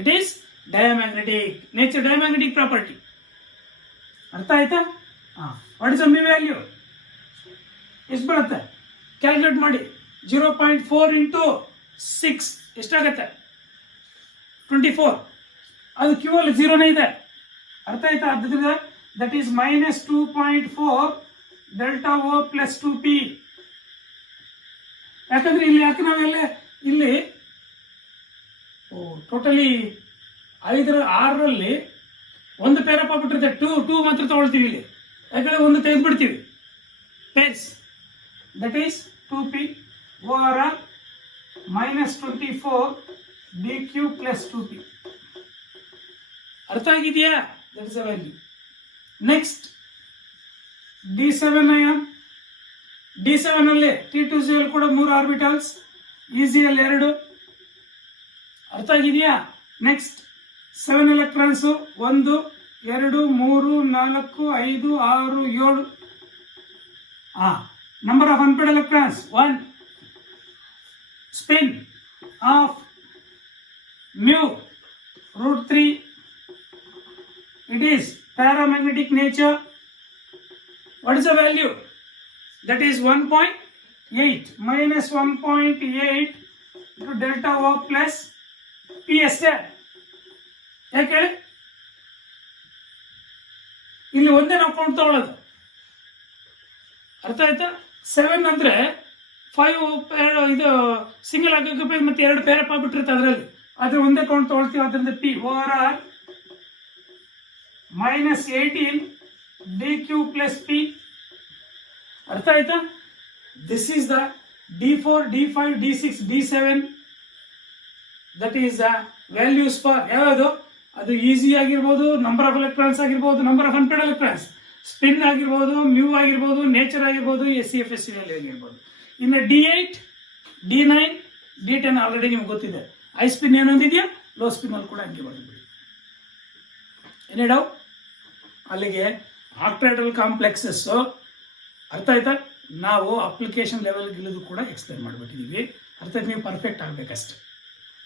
It is diamagnetic nature, diamagnetic property. ಅರ್ಥ ಆಯ್ತಾ? What is the mu value? ಎಷ್ಟು ಬರುತ್ತೆ? ಕ್ಯಾಲ್ಕುಲೇಟ್ ಮಾಡಿ. 0.4 ಇಂಟು 6 ಎಷ್ಟಾಗತ್ತೆ? 24. ಅದು ಕ್ಯೂ ಅಲ್ಲಿ 0ನೇ ಇದೆ. ಅರ್ಥ ಆಯ್ತಾ? ಆದ್ದರಿಂದ that is -2.4 delta O plus 2p. ಯಾಕಂದ್ರೆ ಇಲ್ಲಿ ಯಾಕೆ ನಾವೆಲ್ಲ ಇಲ್ಲಿ ಟೋಟಲಿ 6ರಲ್ಲಿ 1 ಪೇರಪ್ ಆಗ್ಬಿಟ್ಟಿರುತ್ತೆ. 2 ಮಾತ್ರ ತಗೊಳ್ತೀವಿ ಇಲ್ಲಿ, ಯಾಕಂದ್ರೆ 1 ತೆಗೆದ್ಬಿಡ್ತೀವಿ. Pairs that is 2p ORR -24 dq plus 2p. ಅರ್ಥ ಆಗಿದೆಯಾ? That is the value. Next D7 ion. D7 ಅಲ್ಲಿ T2 ಕೂಡ 3 ಆರ್ಬಿಟಲ್ಸ್, EZ ಅಲ್ಲಿ 2. ಅರ್ಥ ಆಗಿದೆಯಾ? Next 7 electrons 1 2 3 4 5 6 7. Number of unpaired electrons 1. Spin of mu √3. It is paramagnetic nature. What is the value? That is 1.8 -1.8 into delta O plus PSA. ಯಾಕೆ ಇಲ್ಲಿ ಒಂದೇ ನಾವು count ತಗೊಳ್ಳೋದು? ಅರ್ಥ ಆಯ್ತಾ? 7 ಅಂದ್ರೆ 5 ಇದು ಸಿಂಗಲ್ ಆಗಕ್ಕೆ ಮತ್ತೆ 2 ಪೇರಪ್ ಆಗ್ಬಿಟ್ಟಿರುತ್ತೆ ಅದರಲ್ಲಿ, ಆದ್ರೆ ಒಂದೇ ಕೌಂಟ್ ತಗೊಳ್ತೀವಿ. ಅದರಿಂದ P ORR -18 dq plus p. ಅರ್ಥ ಆಯ್ತಾ? This is the D4 D5 D6 D7. That is the values for ಯಾವುದು? ಅದು EZ ಆಗಿರ್ಬೋದು, ನಂಬರ್ ಆಫ್ ಎಲೆಕ್ಟ್ರಾನ್ಸ್ ಆಗಿರ್ಬೋದು, number of unpaired electrons, spin ಆಗಿರ್ಬೋದು, mu ಆಗಿರ್ಬೋದು, ನೇಚರ್ ಆಗಿರ್ಬೋದು, CFSE ವ್ಯಾಲ್ಯೂ ಆಗಿರ್ಬೋದು. ಇನ್ನು D8 D9 D10 ಆಲ್ರೆಡಿ ನಿಮ್ಗೆ ಗೊತ್ತಿದೆ. ಐ ಸ್ಪಿನ್ ಏನೊಂದಿದೆಯಾ, ಲೋ ಸ್ಪಿನ್ ಅಲ್ಲಿ ಕೂಡ ಹಂಗೆ ಬರೆದ್ಬಿಡಿ. ಏನೇ ಡೌಟ್? ಅಲ್ಲಿಗೆ ಆಕ್ಟಾಹೆಡ್ರಲ್ ಕಾಂಪ್ಲೆಕ್ಸಸ್ ಅರ್ಥ ಆಯ್ತಾ? ನಾವು ಅಪ್ಲಿಕೇಶನ್ ಲೆವೆಲ್ಗೆ ಇಳಿದು ಕೂಡ ಎಕ್ಸ್ಪ್ಲೇನ್ ಮಾಡಿಬಿಟ್ಟಿದ್ದೀವಿ. ಅರ್ಥ ಆಯ್ತು? ನೀವು ಪರ್ಫೆಕ್ಟ್ ಆಗಬೇಕಷ್ಟೆ.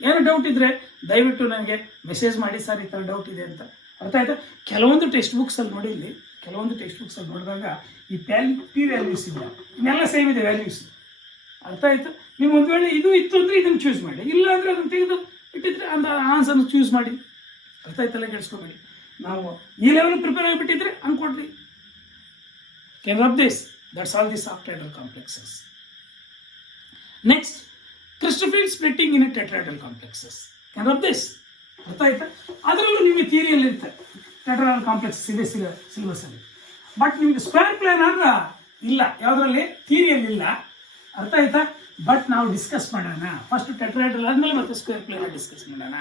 ಏನು ಡೌಟ್ ಇದ್ದರೆ ದಯವಿಟ್ಟು ನನಗೆ ಮೆಸೇಜ್ ಮಾಡಿ, ಸರ್ ಈ ಥರ ಡೌಟ್ ಇದೆ ಅಂತ. ಅರ್ಥ ಆಯ್ತಾ? ಕೆಲವೊಂದು ಟೆಕ್ಸ್ಟ್ ಬುಕ್ಸಲ್ಲಿ ನೋಡಿಲ್ಲಿ, ಕೆಲವೊಂದು ಟೆಕ್ಸ್ಟ್ ಬುಕ್ಸಲ್ಲಿ ನೋಡಿದಾಗ ಈ P ವ್ಯಾಲ್ಯೂಸ್ ಇಲ್ಲ, ಇನ್ನೆಲ್ಲ ಸೇಮ್ ಇದೆ ವ್ಯಾಲ್ಯೂಸ್. ಅರ್ಥ ಆಯ್ತಾ? ನೀವು ಒಂದು ವೇಳೆ ಇದು ಇತ್ತು ಅಂದರೆ ಇದನ್ನು ಚೂಸ್ ಮಾಡಿ, ಇಲ್ಲ ಅಂದರೆ ಅದನ್ನು ತೆಗೆದು ಇಟ್ಟಿದ್ರೆ ಅಂತ ಆನ್ಸರ್ನ ಚೂಸ್ ಮಾಡಿ. ಅರ್ಥ ಆಯ್ತಲ್ಲ? ಕೇಳಿಸ್ಕೊಬೇಡಿ. ನಾವು ಈ ಲೆವೆಲ್ ಪ್ರಿಪೇರ್ ಆಗಿಬಿಟ್ಟಿದ್ರೆ ಅನ್ಕೊಡ್ರಿ. Can rub this. That's all these octahedral complexes. Next, crystal field splitting in a tetrahedral complexes. Can rub this. ಅರ್ಥ ಆಯ್ತಾ? ಅದರಲ್ಲೂ ನಿಮಗೆ ಥಿಯರಿಯಲ್ಲಿ ಇರುತ್ತೆ ಟೆಟ್ರಾಹೆಡ್ರಲ್ ಕಾಂಪ್ಲೆಕ್ಸಸ್ ಇದೆ ಸಿಲೆಬಸ್ ಅಲ್ಲಿ. ಬಟ್ ನಿಮಗೆ ಸ್ಕ್ವೇರ್ ಪ್ಲೇನ್ ಆದ್ರೆ ಇಲ್ಲ, ಯಾವುದರಲ್ಲಿ ಥಿಯರಿಯಲ್ಲಿ ಇಲ್ಲ. ಅರ್ಥ ಆಯ್ತಾ? ಬಟ್ ನಾವು ಡಿಸ್ಕಸ್ ಮಾಡೋಣ ಫಸ್ಟ್ ಟೆಟ್ರಾಹೆಡ್ರಲ್ ಆದಮೇಲೆ ಮತ್ತೆ ಸ್ಕ್ವೇರ್ ಪ್ಲೇನ್ ಡಿಸ್ಕಸ್ ಮಾಡೋಣ.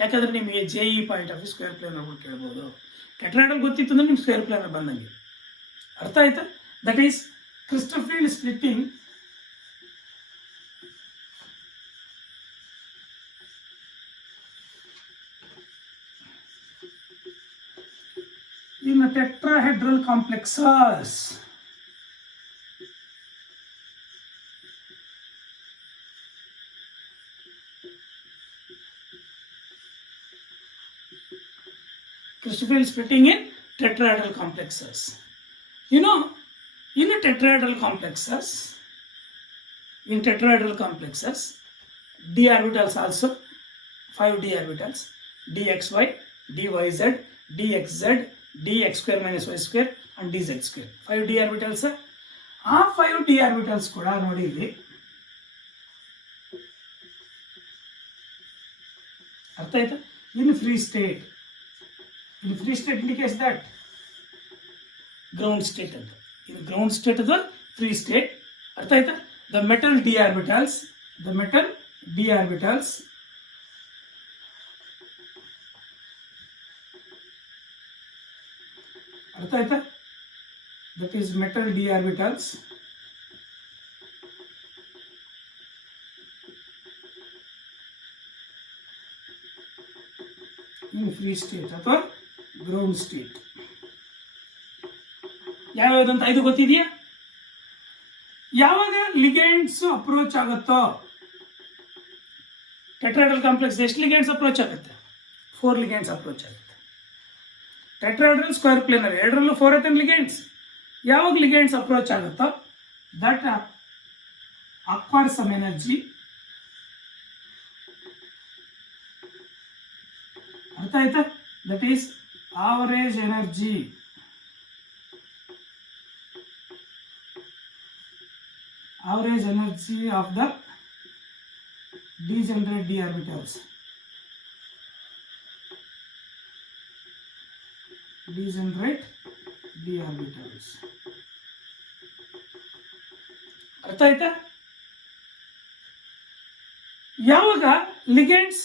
ಯಾಕಂದ್ರೆ ನಿಮಗೆ JE point of square plane ಕೇಳ್ಬೋದು. ಟೆಟ್ರಾಹೆಡ್ರಲ್ ಗೊತ್ತಿತ್ತು ಅಂದ್ರೆ ನಿಮ್ಗೆ ಸ್ಕ್ವೇರ್ ಪ್ಲೇನ್ ಬಂದಂಗೆ. ಅರ್ಥ ಆಯ್ತಾ? That is crystal field splitting in tetrahedral complexes. Christoffel splitting in tetrahedral complexes. You know, in tetrahedral complexes, d orbitals also 5 d orbitals, dxy, dyz, dxz, dx square minus y square and dz square 5 d orbitals. ಆ 5 d orbitals ಕೂಡ ನೋಡಿ ಇಲ್ಲಿ ಅರ್ಥ ಆಯ್ತಾ? In free state indicates that ground state ಅಂತ. ಇದು ground state ಅದು free state. ಅರ್ಥ ಆಯ್ತಾ? ದ ಮೆಟಲ್ d orbitals ಅರ್ಥ ಆಯ್ತಾ? That is metal d orbitals in free state ಅಥವಾ ಗ್ರೌಂಡ್ ಸ್ಟೇಟ್. ಯಾವ್ಯಾವ್ದಂತ ಇದು ಗೊತ್ತಿದೆಯಾ? ಯಾವಾಗ ಲಿಗೇಂಡ್ಸ್ ಅಪ್ರೋಚ್ ಆಗುತ್ತೋ ಟೆಟ್ರಾಹೆಡ್ರಲ್ ಕಾಂಪ್ಲೆಕ್ಸ್ ಎಷ್ಟು ಲಿಗೇಂಡ್ಸ್ ಅಪ್ರೋಚ್ ಆಗುತ್ತೆ? 4 ಲಿಗೇಂಡ್ಸ್ ಅಪ್ರೋಚ್ ಆಗುತ್ತೆ. ಟೆಟ್ರಾಹೆಡ್ರಲ್ ಸ್ಕ್ವೇರ್ ಪ್ಲೇನರ್ ಎರಡರಲ್ಲೂ 4 ಐತನ್ ಲಿಗೇಂಡ್ಸ್. ಯಾವಾಗ ಲಿಗೇಂಡ್ಸ್ ಅಪ್ರೋಚ್ ಆಗುತ್ತೋ ದಟ್ ಅಕ್ವೈರ್ ಸಮ್ ಎನರ್ಜಿ. ಅರ್ಥ ಆಯ್ತಾ? That is average energy of the degenerate d orbitals. ಅರ್ಥ ಆಯ್ತಾ? ಯಾವಾಗ ಲಿಗೇಂಡ್ಸ್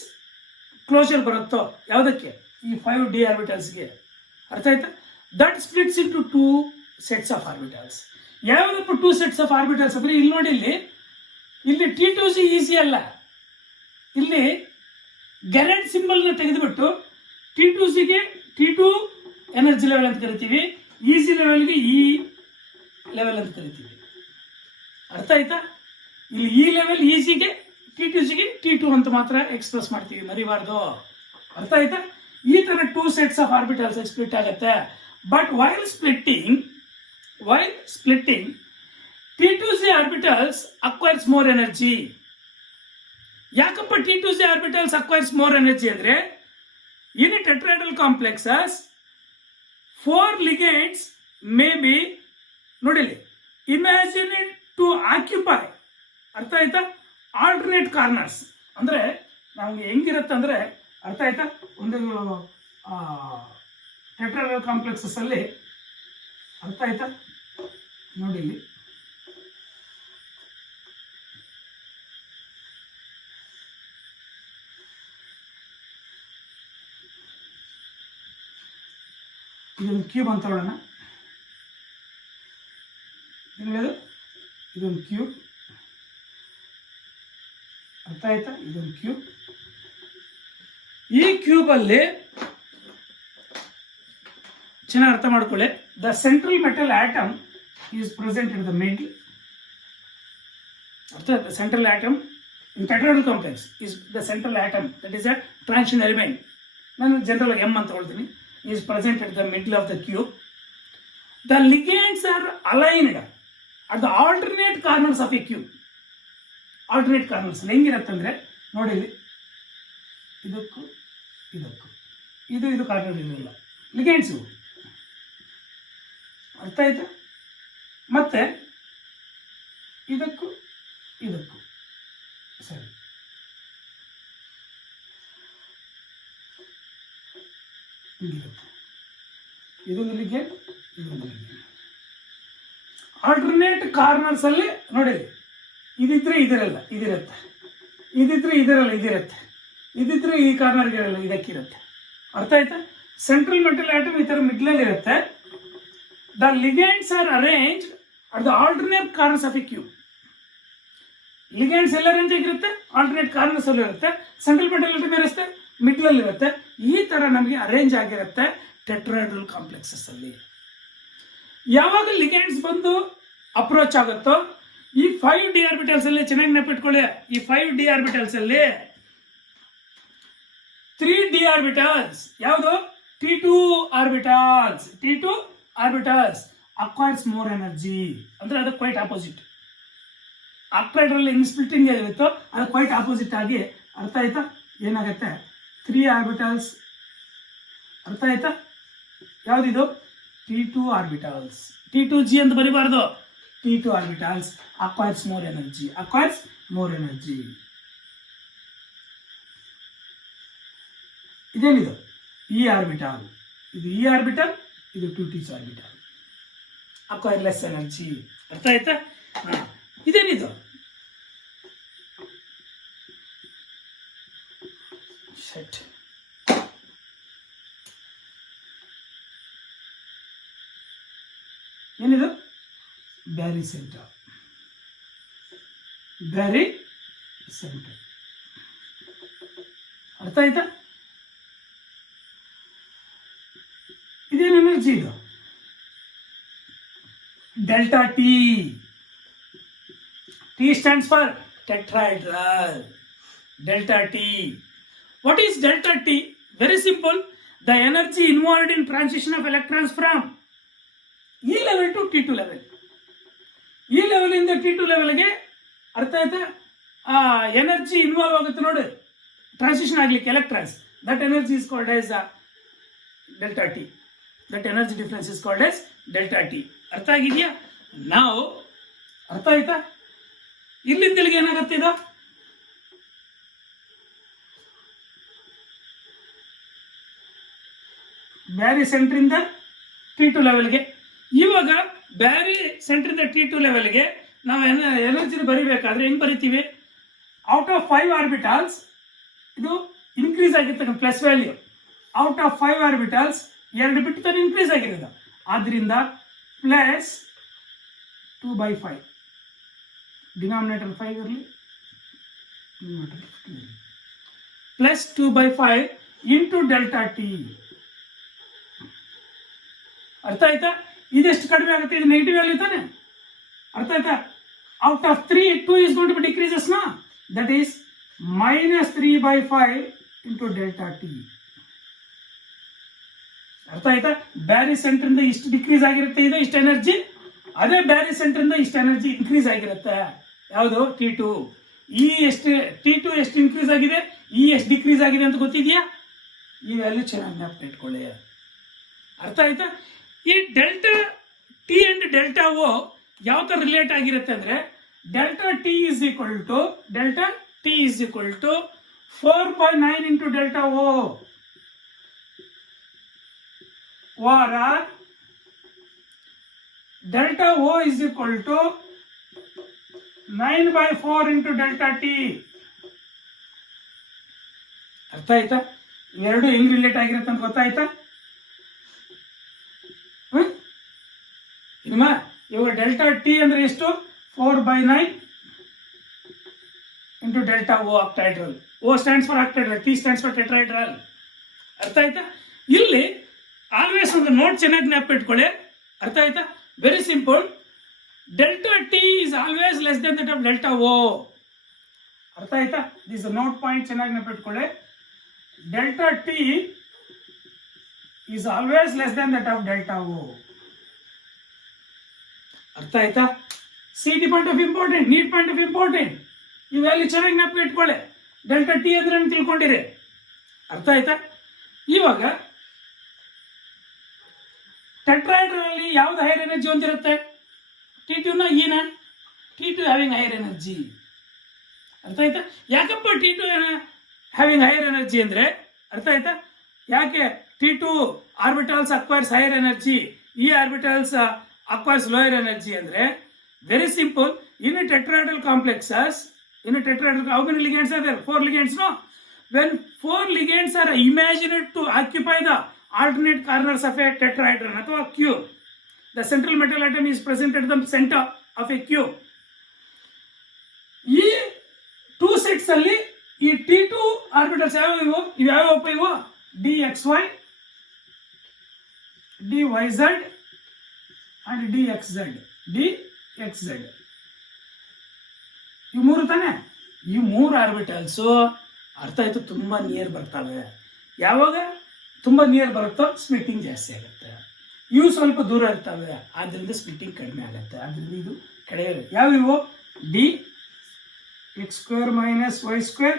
ಕ್ಲೋಜರ್ ಬರುತ್ತೋ ಯಾವುದಕ್ಕೆ? ಈ 5 d orbitals-ಗೆ. ಅರ್ಥ ಆಯ್ತಾ? That splits into 2 sets of orbitals. ಯಾವ್ದಪ್ಪ 2 sets of orbitals ಅಂದ್ರೆ ಇಲ್ಲಿ ನೋಡಿ, ಇಲ್ಲಿ T2c ಈಸಿ ಅಲ್ಲ. ಇಲ್ಲಿ ಗೆರೆಡ್ ಸಿಂಬಲ್ನ ತೆಗೆದುಬಿಟ್ಟು T2cಗೆ T2 ಎನರ್ಜಿ ಲೆವೆಲ್ ಅಂತ ಕರಿತೀವಿ, ಈಸಿ ಲೆವೆಲ್ಗೆ E ಲೆವೆಲ್ ಅಂತ ಕರಿತೀವಿ. ಅರ್ಥ ಆಯ್ತಾ? ಇಲ್ಲಿ ಈ ಲೆವೆಲ್ ಈಸಿಗೆ T2cಗೆ T2 ಅಂತ ಮಾತ್ರ ಎಕ್ಸ್ಪ್ರೆಸ್ ಮಾಡ್ತೀವಿ, ಮರಿಬಾರ್ದು. ಅರ್ಥ ಆಯ್ತಾ? ಈ ತರ 2 sets of orbitals ಸ್ಪ್ಲಿಟ್ ಆಗುತ್ತೆ. But while splitting T2c orbitals acquires more energy. ಯಾಕಪ್ಪ T2c orbitals acquires more energy ಅಂದ್ರೆ in tetrahedral complexes 4 ligands may be ನೋಡಿಲಿ ಇಮ್ಯಾಜಿನ್ ಟು ಆಕ್ಯುಪೈ. ಅರ್ಥ ಆಯ್ತಾ? ಆಲ್ಟರ್ನೇಟ್ ಕಾರ್ನರ್ಸ್ ಅಂದ್ರೆ ನಮ್ಗೆ ಹೆಂಗಿರುತ್ತೆ ಅಂದ್ರೆ, ಅರ್ಥ ಆಯ್ತಾ? ಒಂದು ಟೆಟ್ರಾಹೆಡ್ರಲ್ ಕಾಂಪ್ಲೆಕ್ಸಸ್ ಅಲ್ಲಿ ಅರ್ಥ ಆಯ್ತಾ? ನೋಡಿಲಿ ಇದೊಂದು ಕ್ಯೂಬ್ ಅಂತ ಹೇಳೋಣ. ಇದೊಂದು ಕ್ಯೂಬ್. ಅರ್ಥ ಆಯ್ತಾ? ಇದೊಂದು ಕ್ಯೂಬ್. ಈ ಕ್ಯೂಬ್ ಅಲ್ಲಿ ಚೆನ್ನಾಗಿ ಅರ್ಥ ಮಾಡ್ಕೊಳ್ಳಿ. The central metal atom is present in the middle. ಅರ್ಥ ಆಯ್ತಾ? Central atom in tetrahedral complex is the central atom, that is a transition element. ನಾನು ಜನರಲ್ M ಅಂತ ಹೇಳ್ತೀನಿ. is present at the middle of the cube. The ligands are aligned at the alternate corners of a cube. Alternate corners ಹೆಂಗಿರತ್ತಂದ್ರೆ ನೋಡಿ, ಇದಕ್ಕೂ ಇದು corner ಇರಲಿಲ್ಲ, ligands. ಅರ್ಥ ಆಯ್ತಾ? ಮತ್ತೆ ಇದಕ್ಕೂ ಸರಿ. ಇದೊಂದು ಲಿಗೇಂಡ್. ಆಲ್ಟರ್ನೇಟ್ ಕಾರ್ನರ್ಸ್ ಅಲ್ಲಿ ನೋಡಿ ಇದಿದ್ರೆ ಇದರಲ್ಲ ಇದಿರುತ್ತೆ, ಇದಿದ್ರೆ ಇದರಲ್ಲ ಇದಿರುತ್ತೆ, ಇದಿದ್ರೆ ಈ ಕಾರ್ನರ್ಗಿರಲ್ಲ ಇದಕ್ಕಿರುತ್ತೆ. ಅರ್ಥ ಆಯ್ತಾ? ಸೆಂಟ್ರಲ್ ಮೆಟಲ್ ಆಟಮ್ ಈ ಥರ ಮಿಡ್ಲಲ್ಲಿ ಇರುತ್ತೆ. The ligands are arrange at the alternate corners of a cube. Ligands ಎಲ್ಲ ಅರೇಂಜ್ ಆಗಿರುತ್ತೆ, ಆಲ್ಟರ್ನೇಟ್ ಕಾರ್ನರ್ಸ್ ಅಲ್ಲಿ ಇರುತ್ತೆ, ಸೆಂಟ್ರಲ್ ಮೆಟಲ್ ಆಟಮ್ ಇರುತ್ತೆ, ಮಿಡ್ಲಲ್ಲಿ ಇರುತ್ತೆ. ಈ ಥರ ನಮಗೆ ಅರೇಂಜ್ ಆಗಿರುತ್ತೆ ಟೆಟ್ರಾಹೆಡ್ರಲ್ ಕಾಂಪ್ಲೆಕ್ಸಸ್ ಅಲ್ಲಿ. ಯಾವಾಗ ಲಿಗ್ಯಾಂಡ್ಸ್ ಬಂದು ಅಪ್ರೋಚ್ ಆಗುತ್ತೋ ಈ 5d ಆರ್ಬಿಟಲ್ಸ್ ಅಲ್ಲಿ ಚೆನ್ನಾಗಿ ನೆನಪಿಟ್ಕೊಳ್ಳಿ, ಈ 5d ಆರ್ಬಿಟಲ್ಸ್ ಅಲ್ಲಿ 3d ಆರ್ಬಿಟಲ್ಸ್ ಯಾವುದು? T2 orbitals. T2 orbitals acquires more energy. ಅಂದ್ರೆ ಅದು ಕ್ವೈಟ್ ಆಪೋಸಿಟ್. ಆಕ್ಟೈಡ್ರಲ್ಲಿ ಹೆಂಗ್ ಸ್ಪ್ಲಿಟ್ಟಿಂಗ್ ಆಗಿರುತ್ತೋ ಅದು ಕ್ವೈಟ್ ಆಪೋಸಿಟ್ ಆಗಿ, ಅರ್ಥ ಆಯ್ತಾ, ಏನಾಗುತ್ತೆ 3 ಆರ್ಬಿಟಲ್ಸ್. ಅರ್ಥ ಆಯ್ತಾ? ಯಾವ್ದಿದು? T2 orbitals. T2G ಅಂತ ಬರಿಬಾರ್ದು, T2 orbitals acquires more energy, acquires more energy. ಇದೇನಿದು? ಈ ಆರ್ಬಿಟಲ್, ಇದು ಈ ಆರ್ಬಿಟಲ್, ಇದು 2t orbital, acquire less energy. ಅರ್ಥ ಆಯ್ತಾ? ಇದೇನಿದು? ಶಟ್. ಏನಿದು? Beary centre, Beary centre. ಅರ್ಥ ಆಯ್ತಾ? ಇದೇನು ಎನರ್ಜಿ? ಇದು delta T. T stands for tetrahedral. Delta T. What is delta T? Very simple. The energy involved in transition of electrons from E level to T2 level. E level ಇಂದ T2 ಲೆವೆಲ್ಗೆ, ಅರ್ಥ ಆಯ್ತಾ, energy involve ಆಗುತ್ತೆ ನೋಡಿ transition ಆಗ್ಲಿಕ್ಕೆ electrons. That energy is called as delta T. That energy difference is called as delta T. ಅರ್ಥ ಆಗಿದೆಯಾ? ನಾವು ಅರ್ಥ ಆಯ್ತಾ? ಇಲ್ಲಿಂದ ಇಲ್ಲಿಗೆ ಏನಾಗುತ್ತೆ? ಇದು ಬ್ಯಾರಿ ಸೆಂಟ್ರಿಂದ T2 ಲೆವೆಲ್ಗೆ. ಇವಾಗ ಬ್ಯಾರಿ ಸೆಂಟ್ರಿಂದ T2 ಲೆವೆಲ್ಗೆ ನಾವು ಎನರ್ಜಿನ ಬರಿಬೇಕಾದ್ರೆ ಹೆಂಗ್ ಬರಿತೀವಿ? ಔಟ್ ಆಫ್ 5 ಆರ್ಬಿಟಲ್ಸ್ ಇದು ಇನ್ಕ್ರೀಸ್ ಆಗಿರ್ತಕ್ಕಂಥ plus value. Out of 5 orbitals 2 ಬಿಟ್ಟು ತಾನು ಇನ್ಕ್ರೀಸ್ ಆಗಿರೋದು. ಆದ್ರಿಂದ ಪ್ಲಸ್ 2/5, ಡಿನಾಮಿನೇಟರ್ 5 ಇರಲಿ, ಪ್ಲಸ್ 2/5 ಇಂಟು ಡೆಲ್ಟಾ ಟಿ. ಅರ್ಥ ಆಯ್ತಾ? ಇದೆಷ್ಟು ಕಡಿಮೆ ಆಗುತ್ತೆ? ಇದು ನೆಗೆಟಿವ್ ವ್ಯಾಲ್ಯೂ ತಾನೆ. ಅರ್ಥ ಆಯ್ತಾ? Out of 3 2 is going to be decreases na, that is minus 3/5 into delta t. ಅರ್ಥ ಆಯ್ತಾ? ಬ್ಯಾರಿ ಸೆಂಟರ್ ಇಂದ ಇಷ್ಟು ಡಿಕ್ರೀಸ್ ಆಗಿರುತ್ತೆ, ಇದು ಇಷ್ಟು ಎನರ್ಜಿ. ಅದೇ ಬ್ಯಾರಿ ಸೆಂಟರ್ ಇಂದ ಇಷ್ಟು ಎನರ್ಜಿ ಇನ್ಕ್ರೀಸ್ ಆಗಿರುತ್ತೆ. ಯಾವುದು? T2. ಈ ಎಷ್ಟು T2 ಎಷ್ಟು ಇನ್ಕ್ರೀಸ್ ಆಗಿದೆ, ಈ ಎಷ್ಟು ಡಿಕ್ರೀಸ್ ಆಗಿದೆ ಅಂತ ಗೊತ್ತಿದೆಯಾ? ಈ ವ್ಯಾಲ್ಯೂ ಚೆನ್ನಾಗಿ ಜ್ಞಾಪಕ ಇಟ್ಕೊಳ್ಳಿ. ಅರ್ಥ ಆಯ್ತಾ? ಈ delta T and delta O ಯಾವ ತರ ರಿಲೇಟ್ ಆಗಿರುತ್ತೆ ಅಂದ್ರೆ, delta T is equal to 4/9 into delta O, or delta O is equal to 9/4 into delta T. ಅರ್ಥ ಆಯ್ತಾ? ಇವೆರಡು ಹೆಂಗ್ ರಿಲೇಟ್ ಆಗಿರುತ್ತೆ ಅಂತ ಗೊತ್ತಾಯ್ತಾ? ಇವಾಗ ಡೆಲ್ಟಾ ಟಿ ಅಂದ್ರೆ ಎಷ್ಟು? 4/9 into delta O octahedral. O stands for octahedral, T stands for tetrahedral. ಅರ್ಥ ಆಯ್ತಾ? ಇಲ್ಲಿ ಆಲ್ವೇಸ್ ಒಂದು ನೋಟ್ ಚೆನ್ನಾಗಿ ಜ್ಞಾಪಕ ಇಟ್ಕೊಳ್ಳಿ. ಅರ್ಥ ಆಯ್ತಾ? Very simple. Delta T is always less than that of delta O. ಅರ್ಥ ಆಯ್ತಾ? ದಿಸ್ ನೋಟ್ ಪಾಯಿಂಟ್ ಚೆನ್ನಾಗಿ ಜ್ಞಾಪಕ ಇಟ್ಕೊಳ್ಳಿ. Delta T is always less than that of delta O. ಅರ್ಥ ಆಯ್ತಾ? C T point of important, NEET point of important. ಈ value ಚೆನ್ನಾಗಿ ಜ್ಞಾಪಕ ಇಟ್ಕೊಳ್ಳಿ. ಡೆಲ್ಟಾ ಟಿ ಅಂದ್ರೆ ತಿಳ್ಕೊಂಡಿರಿ. ಅರ್ಥ ಆಯ್ತಾ? ಇವಾಗ ಟೆಟ್ರಾಹೆಡ್ರಲ್ ಅಲ್ಲಿ ಯಾವ್ದು ಹೈಯರ್ ಎನರ್ಜಿ ಹೊಂದಿರುತ್ತೆ? T2 ನ ಇನ? T2 having higher energy. ಅರ್ಥ ಆಯ್ತಾ? ಯಾಕಪ್ಪ T2 ಹ್ಯಾವಿಂಗ್ ಹೈಯರ್ ಎನರ್ಜಿ ಅಂದ್ರೆ, ಅರ್ಥ ಆಯ್ತಾ? ಯಾಕೆ T2 orbitals acquires higher energy, ಈ ಆರ್ಬಿಟಲ್ಸ್ ಅಕ್ವೈರ್ಸ್ ಲೋಯರ್ ಎನರ್ಜಿ ಅಂದ್ರೆ, very simple. in a tetrahedral complexes, how many ligands are there? 4 ligands, no? When 4 ligands are imagined to occupy the alternate corners of a tetrahedron ಅಥವಾ cube, the central metal atom is present at the center of a cube. ಈ 2 sets ಅಲ್ಲಿ ಈ T2 orbitals ಯಾವ್ಯಾವಪ್ಪ ಇವು? DXY, DYZ and DXZ. ಇವು 3 ತಾನೆ. ಈ 3 orbitals ಅರ್ಥ ಆಯ್ತು, ತುಂಬಾ ನಿಯರ್ ಬರ್ತವೆ. ಯಾವಾಗ ತುಂಬಾ ನಿಯರ್ ಬರುತ್ತೋ ಸ್ಪ್ಲಿಟ್ಟಿಂಗ್ ಜಾಸ್ತಿ ಆಗುತ್ತೆ. ಇವು ಸ್ವಲ್ಪ ದೂರ ಇರ್ತವೆ, ಆದ್ರಿಂದ ಸ್ಪ್ಲಿಟ್ಟಿಂಗ್ ಕಡಿಮೆ ಆಗುತ್ತೆ. ಆದ್ರಿಂದ ಇದು ಕಡೆ ಯಾವಿವು? DX² - Y²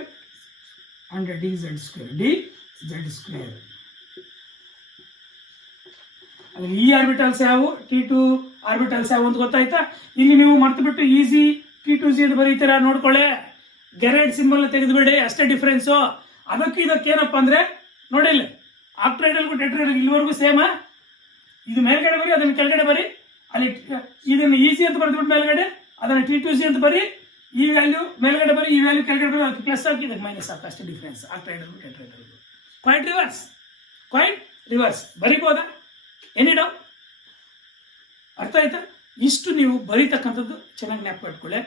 and DZ². ಅಂದ್ರೆ ಈ ಆರ್ಬಿಟಲ್ಸ್ ಯಾವು? T2 ಆರ್ಬಿಟಲ್ಸ್ ಯಾವು ಅಂತ ಗೊತ್ತಾಯ್ತಾ? ಇಲ್ಲಿ ನೀವು ಮರ್ತು ಬಿಟ್ಟು ಈಸಿ T2Z ಅಂತ ಬರೀತೀರಾ, ನೋಡ್ಕೊಳ್ಳಿ. ಗೆರೆಡ್ ಸಿಂಬಲ್ ತೆಗೆದುಬಿಡಿ, ಅಷ್ಟೇ ಡಿಫ್ರೆನ್ಸು. ಅದಕ್ಕೆ ಇದಕ್ಕೆ ಏನಪ್ಪ ಅಂದ್ರೆ ನೋಡಿ, ಇಲ್ಲಿ ಆಕ್ಟ್ರೈಡಲ್ಗೂ ಟೆಟ್ರೈಡಲ್ ಇಲ್ಲಿವರೆಗೂ ಸೇಮ. ಇದು ಮೇಲ್ಗಡೆ ಬರಿ, ಅದನ್ನ ಕೆಳಗಡೆ ಬರಿ. ಅಲ್ಲಿ ಇದನ್ನು ಈಸಿ ಅಂತ ಬರೆದ್ಬಿಟ್ಟು ಮೇಲ್ಗಡೆ, ಅದನ್ನ T2Z ಅಂತ ಬರಿ. ಈ ವ್ಯಾಲ್ಯೂ ಮೇಲ್ಗಡೆ ಬರಿ, ಈ ವ್ಯಾಲ್ಯೂ ಕೆಳಗಡೆ ಬರಿ. ಅದಕ್ಕೆ ಪ್ಲಸ್ ಹಾಕಿ, ಇದಕ್ಕೆ ಮೈನಸ್ ಹಾಕಿ, ಅಷ್ಟೇ ಡಿಫ್ರೆನ್ಸ್ ಆಕ್ಟ್ರೈಡಲ್ಗೂ ಟೆಟ್ರೈಡಲ್ಗೂ. ಕ್ವೈಟ್ ರಿವರ್ಸ್ ಬರಿಬೋದಾ? Any doubt? ಅರ್ಥ ಆಯ್ತಾ? ಇಷ್ಟು ನೀವು ಬರೀತಕ್ಕಂಥದ್ದು ಚೆನ್ನಾಗಿ ಜ್ಞಾಪಕ ಇಟ್ಕೊಳ್ಳಿ.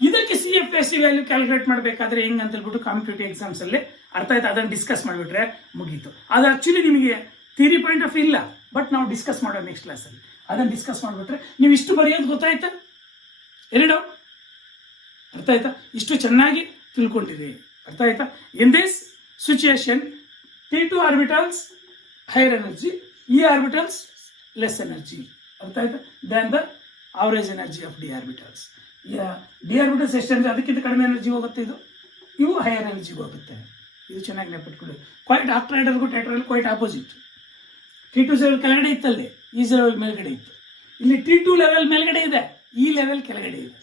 ಇದಕ್ಕೆ CFSE ವ್ಯಾಲ್ಯೂ ಕ್ಯಾಲ್ಕುಲೇಟ್ ಮಾಡಬೇಕಾದ್ರೆ ಹೆಂಗೆ ಅಂತ ಹೇಳ್ಬಿಟ್ಟು ಕಾಂಪಿಟೇಟಿವ್ ಎಕ್ಸಾಮ್ಸ್ ಅಲ್ಲಿ ಅರ್ಥ ಆಯ್ತಾ, ಅದನ್ನು ಡಿಸ್ಕಸ್ ಮಾಡಿಬಿಟ್ರೆ ಮುಗೀತು. ಅದು ಆಕ್ಚುಲಿ ನಿಮಗೆ ಥಿಯರಿ ಪಾಯಿಂಟ್ ಆಫ್ ಇಲ್ಲ, ಬಟ್ ನಾವು ಡಿಸ್ಕಸ್ ಮಾಡೋಣ ನೆಕ್ಸ್ಟ್ ಕ್ಲಾಸಲ್ಲಿ. ಅದನ್ನು ಡಿಸ್ಕಸ್ ಮಾಡಿಬಿಟ್ರೆ ನೀವು ಇಷ್ಟು ಬರೆಯೋದು ಗೊತ್ತಾಯ್ತಾ? Any doubt? ಅರ್ಥ ಆಯ್ತಾ? ಇಷ್ಟು ಚೆನ್ನಾಗಿ ತಿಳ್ಕೊಂಡಿರಿ. ಅರ್ಥ ಆಯ್ತಾ? In this situation T2 orbitals higher energy, ಈ ಆರ್ಬಿಟಲ್ಸ್ ಲೆಸ್ ಎನರ್ಜಿ. ಅರ್ಥ ಆಯ್ತಾ? Then the average energy of D orbitals. D orbitals ಎಷ್ಟಂದ್ರೆ ಅದಕ್ಕಿಂತ ಕಡಿಮೆ ಎನರ್ಜಿ ಹೋಗುತ್ತೆ, ಇವು ಹೈಯರ್ ಎನರ್ಜಿಗೆ ಹೋಗುತ್ತೆ. ಇದು ಚೆನ್ನಾಗಿ ನೆನಪಿಟ್ಕೊಳ್ಳಿ. ಕ್ವೈಟ್ ಆಕ್ಟ್ರೈಡಲ್ಗೂ tetrahedral quite opposite. T2 level ಕೆಳಗಡೆ ಇತ್ತಲ್ಲಿ, ಈ ಲೆವೆಲ್ ಮೇಲ್ಗಡೆ ಇತ್ತು. ಇಲ್ಲಿ T2 ಲೆವೆಲ್ ಮೇಲ್ಗಡೆ ಇದೆ, ಈ ಲೆವೆಲ್ ಕೆಳಗಡೆ ಇದೆ.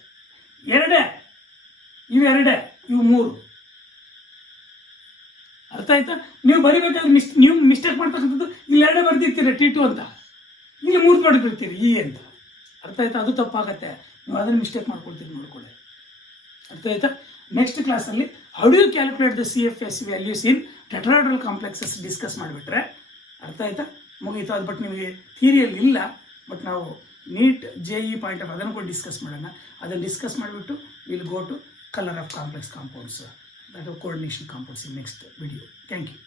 ಇವು 3. ಅರ್ಥ ಆಯ್ತಾ? ನೀವು ಬರಿಬೇಕಾದ್ರೆ ನೀವು ಮಿಸ್ಟೇಕ್ ಮಾಡ್ತಕ್ಕಂಥದ್ದು ಇಲ್ಲಿ 2 ಬರ್ದಿರ್ತೀರ T2 ಅಂತ, ಇಲ್ಲಿ 3 ಬರೆದಿರ್ತೀರಿ ಈ ಅಂತ. ಅರ್ಥ ಆಯ್ತಾ? ಅದು ತಪ್ಪಾಗತ್ತೆ. ನೀವು ಅದನ್ನು ಮಿಸ್ಟೇಕ್ ಮಾಡ್ಕೊಳ್ತೀರಿ, ನೋಡ್ಕೊಳ್ಳಿ. ಅರ್ಥ ಆಯ್ತಾ? ನೆಕ್ಸ್ಟ್ ಕ್ಲಾಸಲ್ಲಿ how do you calculate the CFSE values in tetrahedral complexes discuss ಮಾಡಿಬಿಟ್ರೆ ಅರ್ಥ ಆಯ್ತಾ? ಮುಗೀತು. ಅದು ಬಟ್ ನಿಮಗೆ ಥಿಯರಿಯಲ್ಲಿ ಇಲ್ಲ, ಬಟ್ ನಾವು ನೀಟ್ JE ಪಾಯಿಂಟ್ ಆಫ್ ಅದನ್ನು ಕೂಡ ಡಿಸ್ಕಸ್ ಮಾಡೋಣ. ಅದನ್ನು ಡಿಸ್ಕಸ್ ಮಾಡಿಬಿಟ್ಟು will go to colour of complex compounds, that of coordination compounds in next video. Thank you.